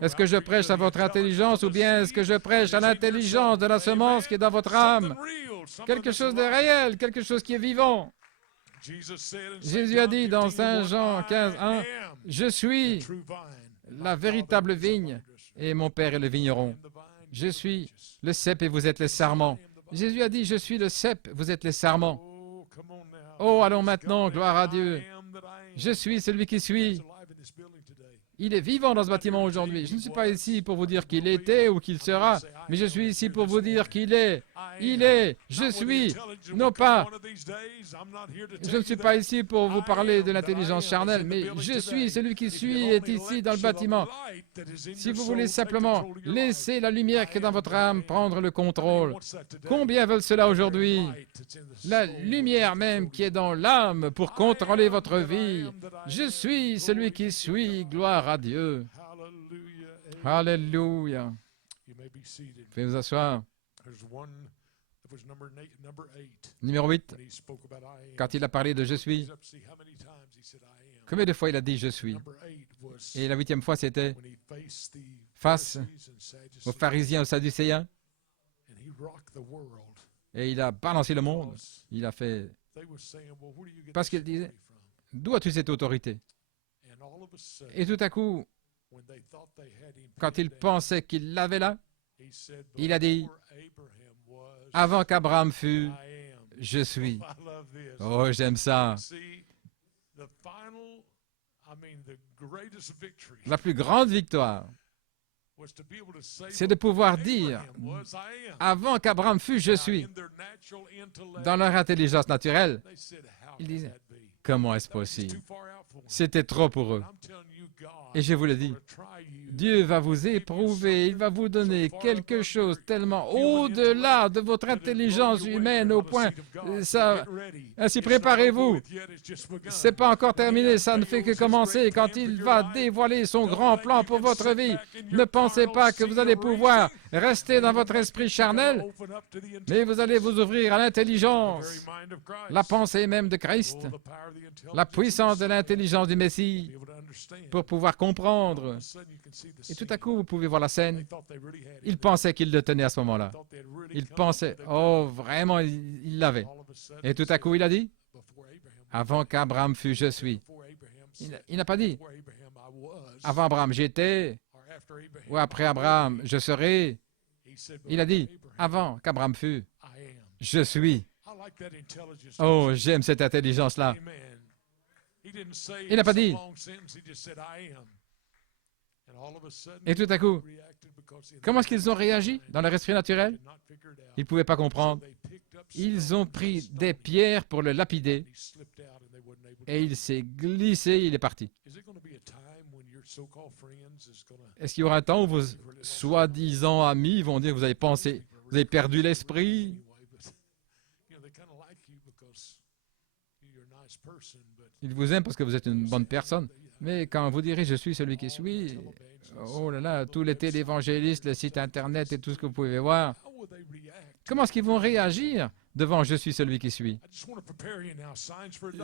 Est-ce que je prêche à votre intelligence ou bien est-ce que je prêche à l'intelligence de la semence qui est dans votre âme? Quelque chose de réel, quelque chose qui est vivant. Jésus a dit dans Saint Jean 15, 1, « Je suis la véritable vigne et mon Père est le vigneron. Je suis le cep et vous êtes les sarments. » Jésus a dit, « Je suis le cep, vous êtes les sarments. » Oh, allons maintenant, gloire à Dieu. Je suis celui qui suis. Il est vivant dans ce bâtiment aujourd'hui. Je ne suis pas ici pour vous dire qu'il était ou qu'il sera, mais je suis ici pour vous dire qu'il est. Il est. Je suis. Non pas. Je ne suis pas ici pour vous parler de l'intelligence charnelle, mais je suis. Celui qui suit est ici dans le bâtiment. Si vous voulez simplement laisser la lumière qui est dans votre âme prendre le contrôle, combien veulent cela aujourd'hui? La lumière même qui est dans l'âme pour contrôler votre vie. Je suis celui qui suis. Gloire à Dieu. Alléluia. Veuillez vous asseoir. Numéro 8. Quand il a parlé de « je suis », combien de fois il a dit « je suis » ? Et la 8e fois, c'était face aux pharisiens, aux sadducéens. Et il a balancé le monde. Il a fait... Parce qu'il disait, d'où as-tu cette autorité? Et tout à coup, quand il pensait qu'il l'avait là, il a dit, avant qu'Abraham fût, je suis. Oh, j'aime ça. La plus grande victoire, c'est de pouvoir dire, avant qu'Abraham fût, je suis. Dans leur intelligence naturelle, ils disaient, comment est-ce possible? C'était trop pour eux. Et je vous le dis, Dieu va vous éprouver, il va vous donner quelque chose tellement au-delà de votre intelligence humaine au point, ainsi préparez-vous. Ce n'est pas encore terminé, ça ne fait que commencer. Quand il va dévoiler son grand plan pour votre vie, ne pensez pas que vous allez pouvoir rester dans votre esprit charnel, mais vous allez vous ouvrir à l'intelligence, la pensée même de Christ, la puissance de l'intelligence du Messie, pour pouvoir comprendre. Et tout à coup, vous pouvez voir la scène. Il pensait qu'il le tenait à ce moment-là. Il pensait, oh, vraiment, il l'avait. Et tout à coup, il a dit, avant qu'Abraham fût, je suis. Il n'a pas dit, avant Abraham, j'étais, ou après Abraham, je serai. Il a dit, avant qu'Abraham fût, je suis. Oh, j'aime cette intelligence-là. Il n'a pas dit. Et tout à coup, comment est-ce qu'ils ont réagi dans leur esprit naturel? Ils ne pouvaient pas comprendre. Ils ont pris des pierres pour le lapider et il s'est glissé, il est parti. Est-ce qu'il y aura un temps où vos soi-disant amis vont dire, vous avez pensé, vous avez perdu l'esprit? Ils vous aiment parce que vous êtes une bonne personne. Mais quand vous direz « je suis celui qui suis », oh là là, tous les télévangélistes, les sites internet et tout ce que vous pouvez voir, comment est-ce qu'ils vont réagir devant « je suis celui qui suis » ?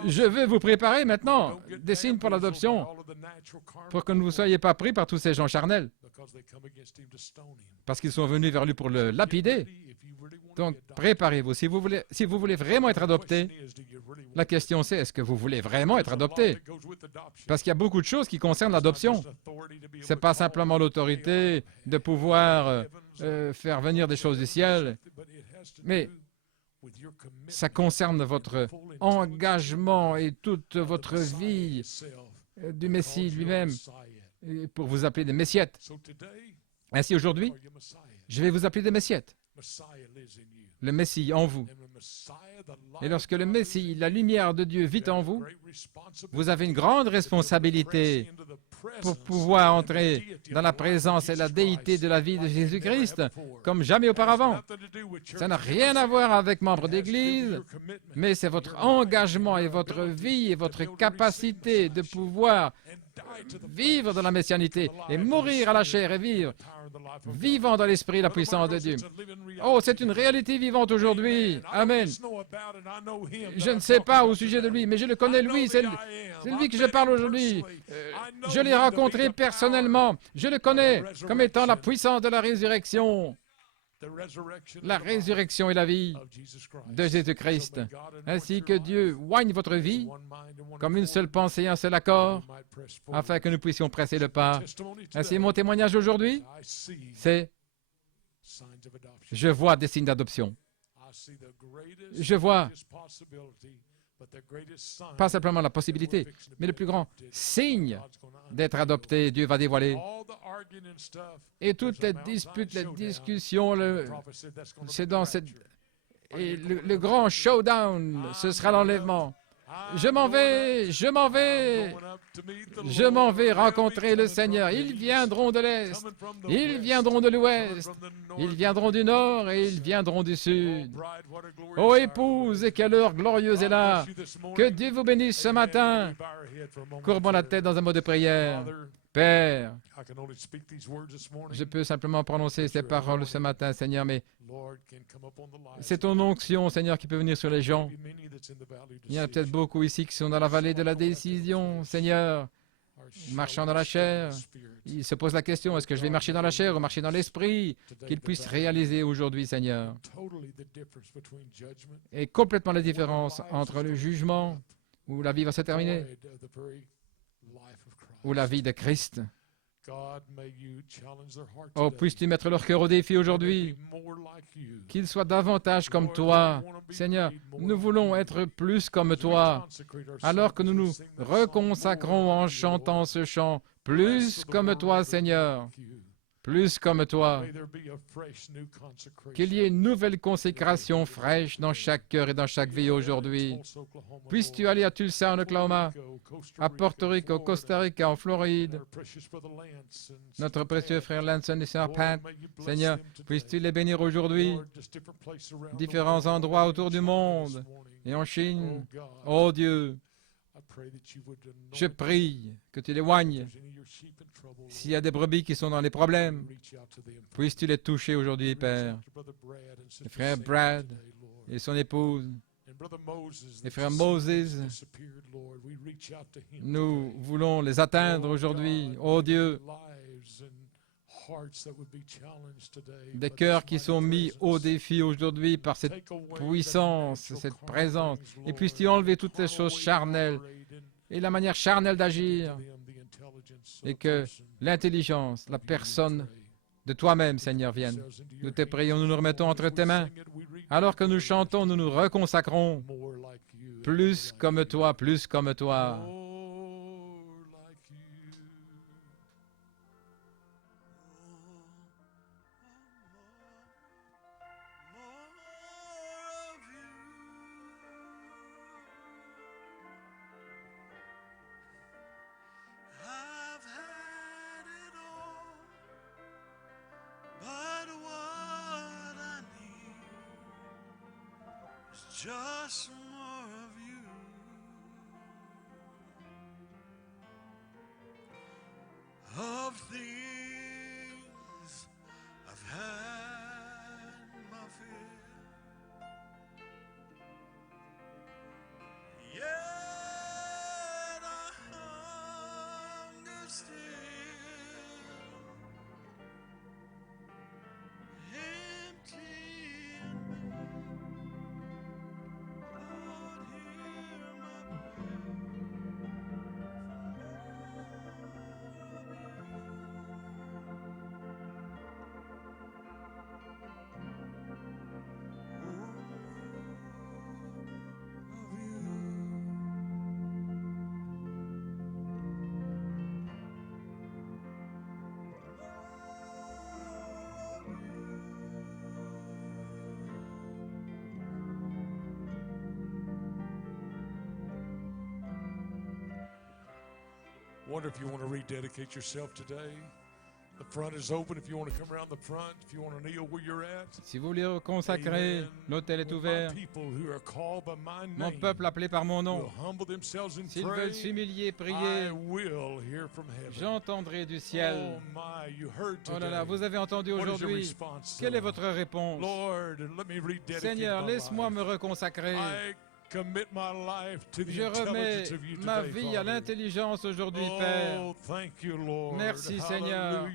Je veux vous préparer maintenant des signes pour l'adoption, pour que ne vous soyez pas pris par tous ces gens charnels, parce qu'ils sont venus vers lui pour le lapider. Donc, préparez-vous. Si vous voulez vraiment être adopté, la question c'est, est-ce que vous voulez vraiment être adopté? Parce qu'il y a beaucoup de choses qui concernent l'adoption. Ce n'est pas simplement l'autorité de pouvoir faire venir des choses du ciel, mais ça concerne votre engagement et toute votre vie du Messie lui-même, pour vous appeler des Messiettes. Ainsi, aujourd'hui, je vais vous appeler des Messiettes. Le Messie en vous. Et lorsque le Messie, la lumière de Dieu, vit en vous, vous avez une grande responsabilité pour pouvoir entrer dans la présence et la déité de la vie de Jésus-Christ comme jamais auparavant. Ça n'a rien à voir avec membre d'Église, mais c'est votre engagement et votre vie et votre capacité de pouvoir vivre dans la messianité et mourir à la chair et vivre vivant dans l'esprit la puissance de Dieu. Oh, c'est une réalité vivante aujourd'hui. Amen. Je ne sais pas au sujet de lui, mais je le connais lui, c'est lui que je parle aujourd'hui. Je l'ai rencontré personnellement. Je le connais comme étant la puissance de la résurrection. La résurrection et la vie de Jésus-Christ, ainsi que Dieu oigne votre vie comme une seule pensée, un seul accord, afin que nous puissions presser le pas. Ainsi, mon témoignage aujourd'hui, c'est je vois des signes d'adoption. Je vois pas simplement la possibilité, mais le plus grand signe d'être adopté, Dieu va dévoiler. Et toutes les disputes, les discussions, c'est dans cette... Et le grand showdown, ce sera l'enlèvement. Je m'en vais, je m'en vais, je m'en vais rencontrer le Seigneur. Ils viendront de l'Est, ils viendront de l'Ouest, ils viendront du Nord et ils viendront du Sud. Ô épouse, et quelle heure glorieuse est là. Que Dieu vous bénisse ce matin. Courbons la tête dans un mot de prière. Père, je peux simplement prononcer ces paroles ce matin, Seigneur, mais c'est ton onction, Seigneur, qui peut venir sur les gens. Il y en a peut-être beaucoup ici qui sont dans la vallée de la décision, Seigneur, marchant dans la chair. Ils se posent la question, est-ce que je vais marcher dans la chair ou marcher dans l'esprit? Qu'ils puissent réaliser aujourd'hui, Seigneur. Et complètement la différence entre le jugement, où la vie va se terminer, ou la vie de Christ. Oh, puisses-tu mettre leur cœur au défi aujourd'hui, qu'ils soient davantage comme toi. Seigneur, nous voulons être plus comme toi, alors que nous nous reconsacrons en chantant ce chant, plus comme toi, Seigneur. Plus comme toi, qu'il y ait une nouvelle consécration fraîche dans chaque cœur et dans chaque vie aujourd'hui. Puisses-tu aller à Tulsa, en Oklahoma, à Porto Rico, Costa Rica, en Floride, notre précieux frère Lanson et sœur Pat, Seigneur, puisses-tu les bénir aujourd'hui, différents endroits autour du monde et en Chine. Oh Dieu, je prie que tu les oignes. S'il y a des brebis qui sont dans les problèmes, puisses-tu les toucher aujourd'hui, Père. Le frère Brad et son épouse, et frère Moses, nous voulons les atteindre aujourd'hui. Oh Dieu, des cœurs qui sont mis au défi aujourd'hui par cette puissance, cette présence. Et puisses-tu enlever toutes ces choses charnelles et la manière charnelle d'agir, et que l'intelligence, la personne de toi-même, Seigneur, vienne. Nous te prions, nous nous remettons entre tes mains. Alors que nous chantons, nous nous reconsacrons plus comme toi, plus comme toi. Just more of you. Of things I've had my fill. Yet I hunger still. Wonder if you want to rededicate yourself today. The front is open if you want to come around the front, if you want to kneel where you're at. Si vous voulez consacrer, l'autel est ouvert. Mon peuple appelé par mon nom, s'ils veulent s'humilier et prier, j'entendrai du ciel. Oh là là, vous avez entendu aujourd'hui. Quelle est votre réponse? Seigneur, laisse-moi me reconsacrer. Je remets ma vie à l'intelligence aujourd'hui, Père. Merci, Seigneur.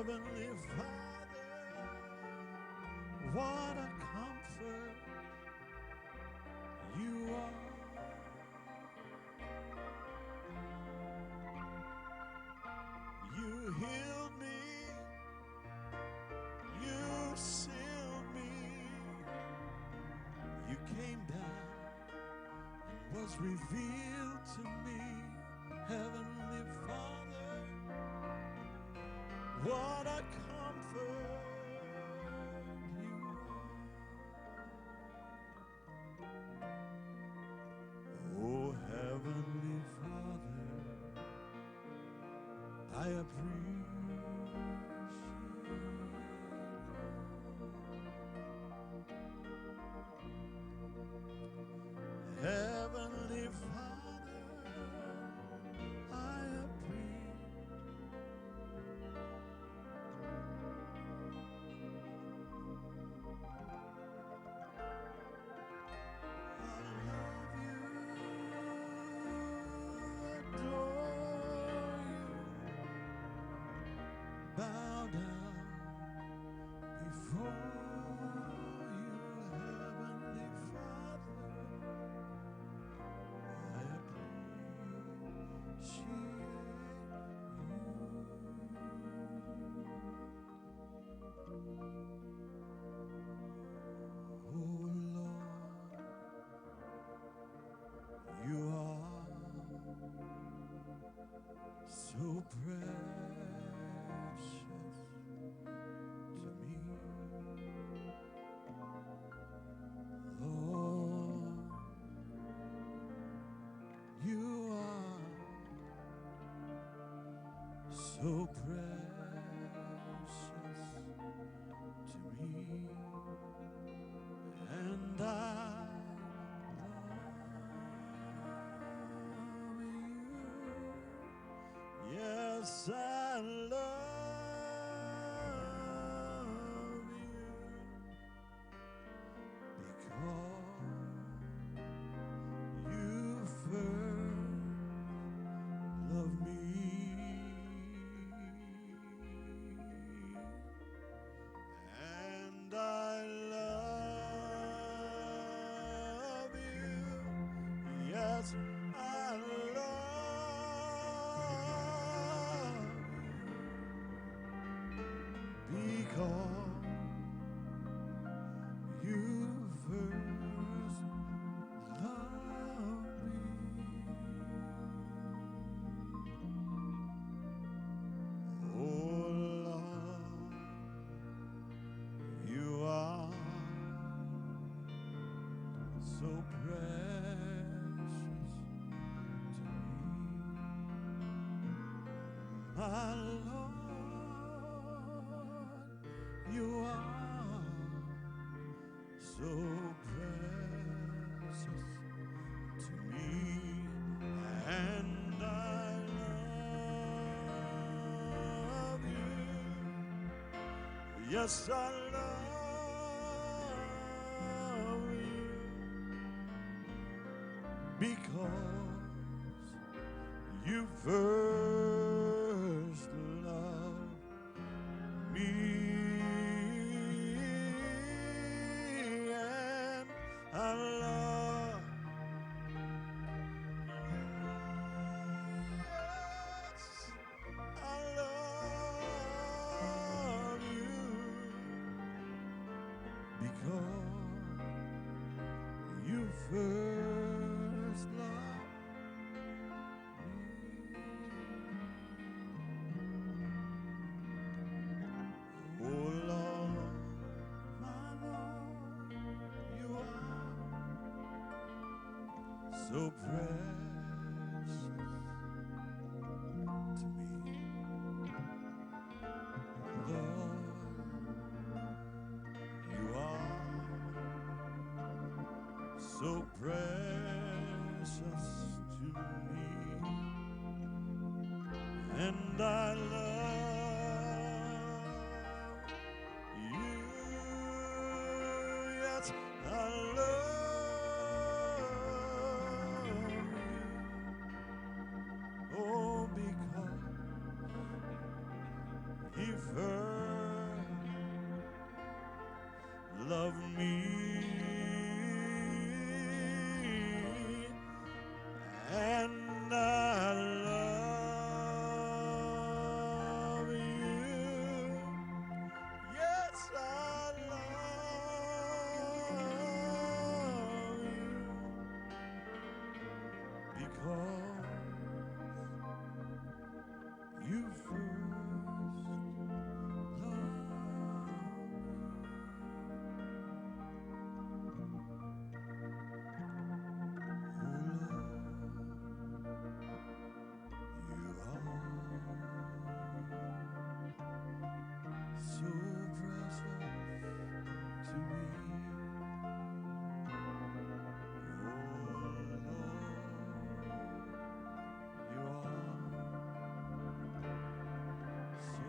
Heavenly Father, what a comfort you are. You healed me, you sealed me, you came down and was revealed to me. Heavenly Father, what a comfort you are. Oh, Heavenly Father, I appreciate you. Heavenly Father, I appreciate bow down before you, Heavenly Father. I appreciate you. Oh Lord, you are so precious to me. Lord, you are so precious to me, and I love you. Yes, I love you because you first loved me, and I love you. Yes, I love you because you first loved me. Oh Lord, you are so precious to me, my Lord. You are so precious to me, and I love you. Yes, I love you because you first loved me, and I love yes, I love you because you first loved me. Oh Lord, my Lord, you are so precious to me. Lord, you are so precious to me, and I love you. Yes, I love you. Oh, because He first loved me, and I love you. Yes, I love you because you first loved so precious to me. Oh Lord, you are so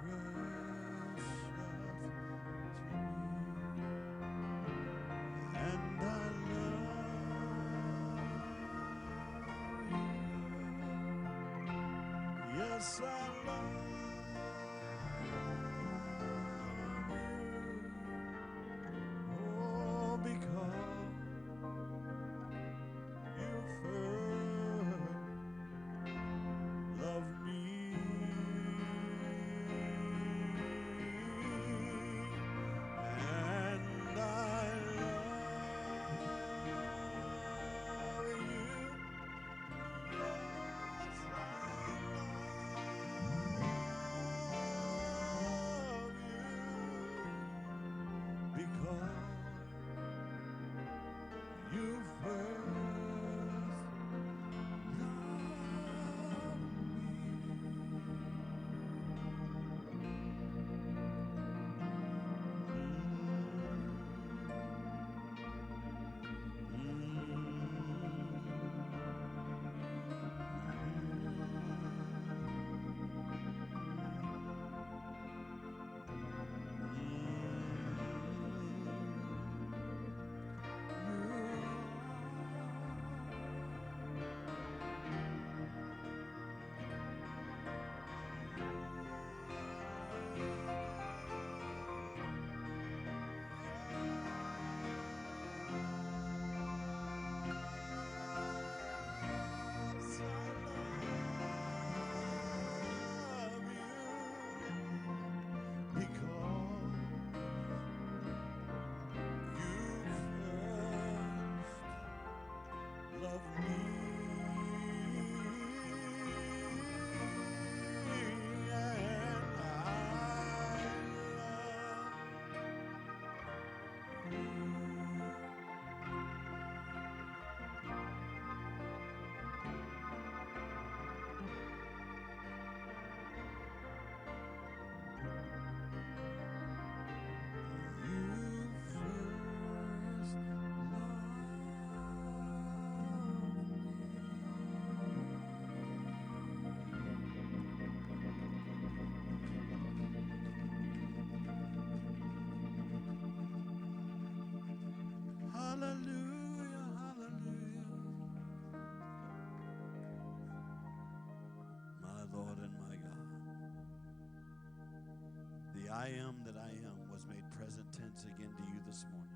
precious to me, and I love you. Yes, I love you. Oh, because you first loved me, and I love you. Yes, I love you because you first love me, hallelujah, hallelujah. My Lord and my God, the I am that I am was made present tense again to you this morning.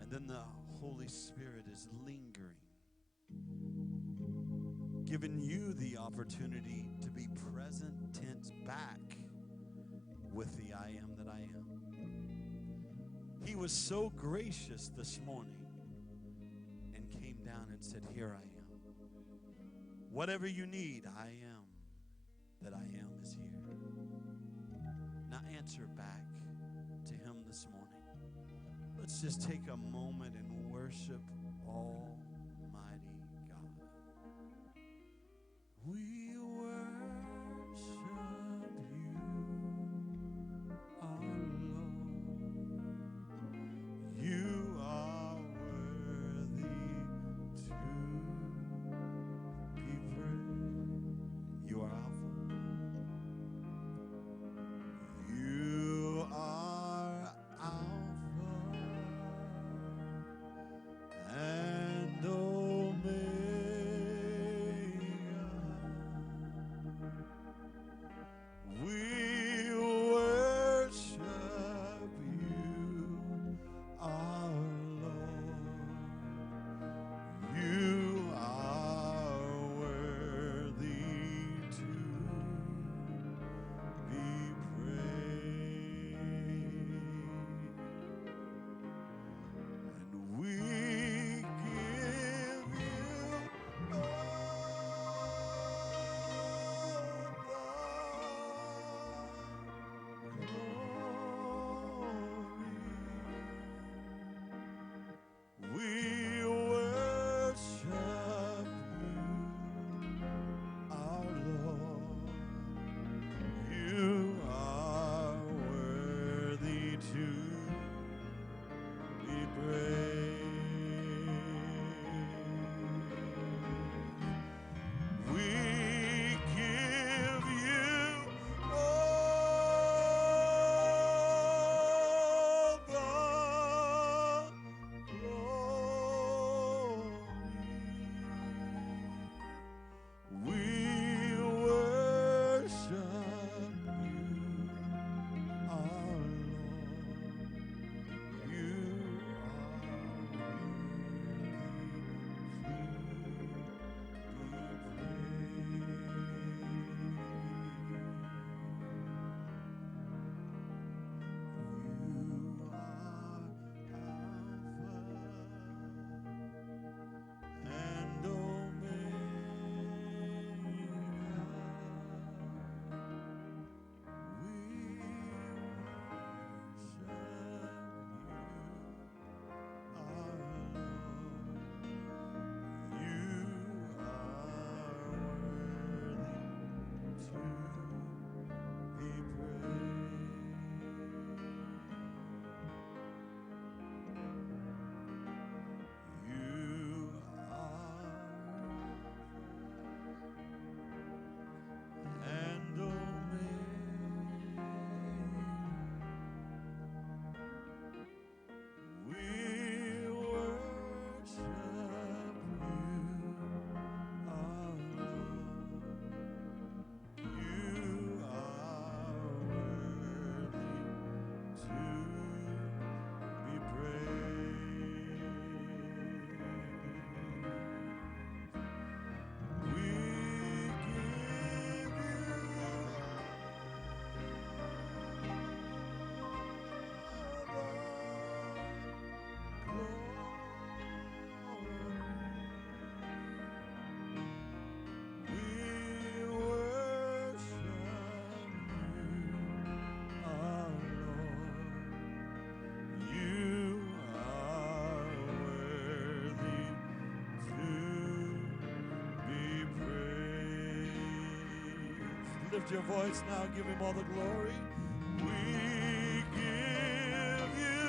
And then the Holy Spirit is lingering, giving you the opportunity to be present tense back with the I am that I am. He was so gracious this morning and came down and said, here I am. Whatever you need, I am that I am is here. Now answer back to him this morning. Let's just take a moment and worship Almighty God. We worship you, our Lord. You are worthy to be praised. You are Alpha. You are Alpha and lift your voice now. Give him all the glory. We give you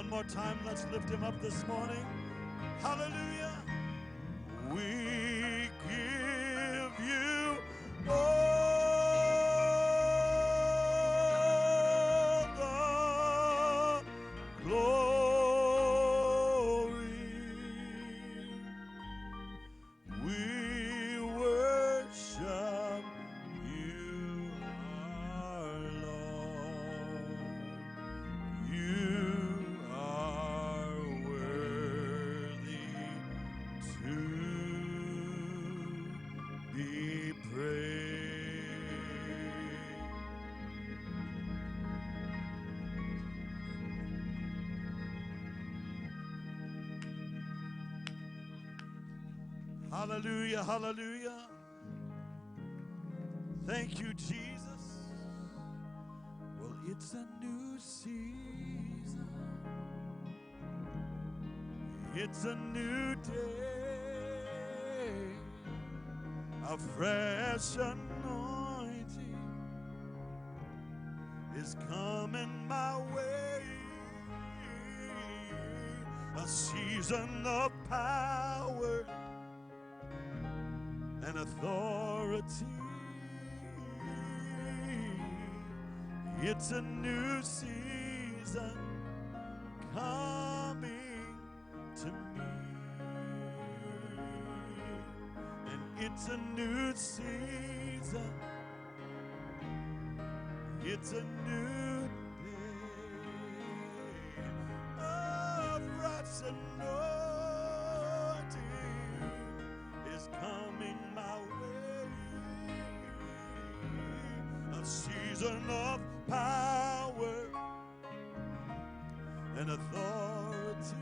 one more time. Let's lift him up this morning. Hallelujah. We give you all the glory. We worship you, our Lord. You hallelujah, hallelujah. Thank you, Jesus. Well, it's a new season. It's a new day. A fresh anointing is coming my way. A season of power and authority. It's a new season coming to me. And it's a new season. It's a new day. A fresh anointing is coming my way. A season of power and authority.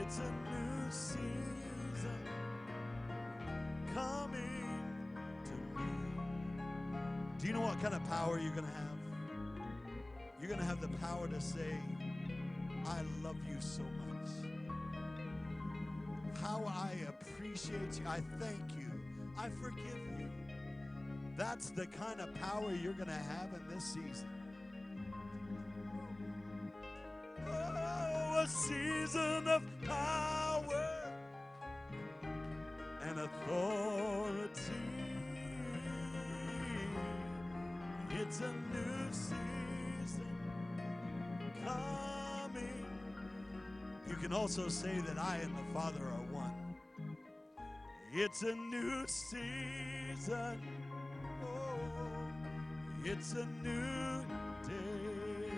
It's a new season coming to me. Do you know what kind of power you're going to have? You're going to have the power to say, I love you so much. How I appreciate you. I thank you. I forgive you. That's the kind of power you're going to have in this season. Oh, a season of power and authority. It's a new season coming. You can also say that I and the Father are one. It's a new season. Oh, it's a new day.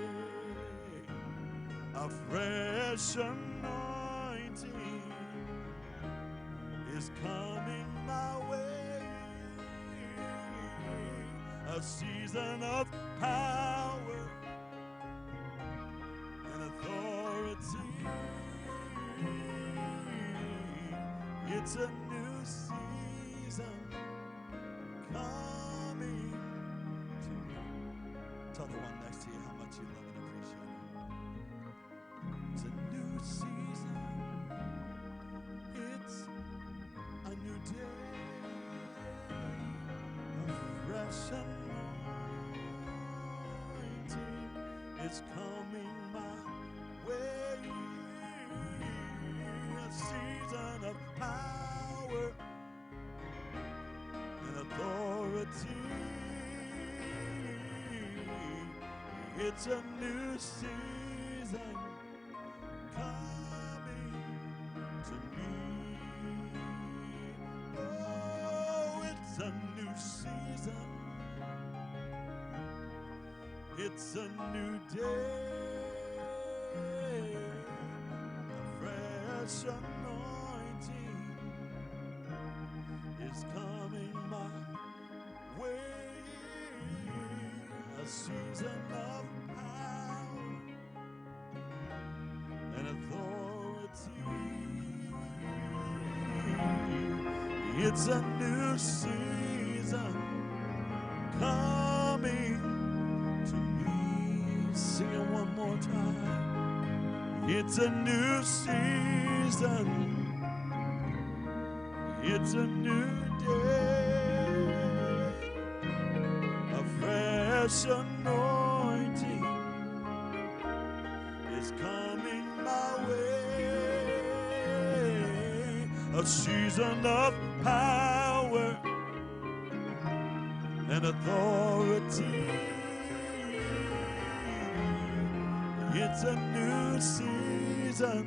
A fresh anointing is coming my way. A season of power and authority. It's a new season coming to me. Tell the one next to you how much you love and appreciate it. It's a new season. It's a new day. A fresh anointing is coming my way. A season of power and authority. It's a new season coming to me. Oh, it's a new season. It's a new day. A fresh anointing is coming my way. A season of power and authority. It's a new season coming to me. Sing it one more time. It's a new season. It's a new day. A fresh anointing is coming my way. A season of power and authority. It's a new season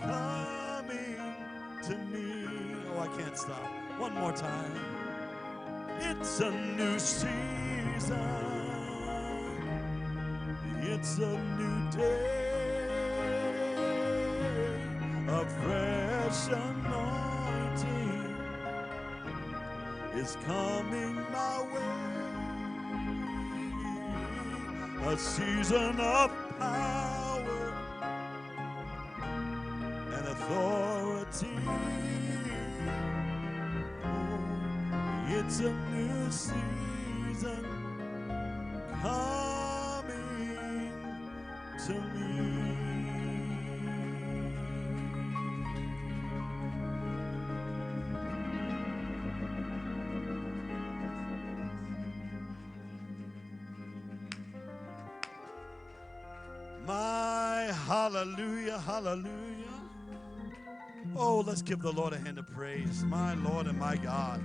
coming to me. Oh, I can't stop. One more time. It's a new season. It's a new day. A fresh anointing is coming my way. A season of power and authority. Oh, it's a new season coming to me. My hallelujah, hallelujah. Oh, let's give the Lord a hand of praise. My Lord and my God.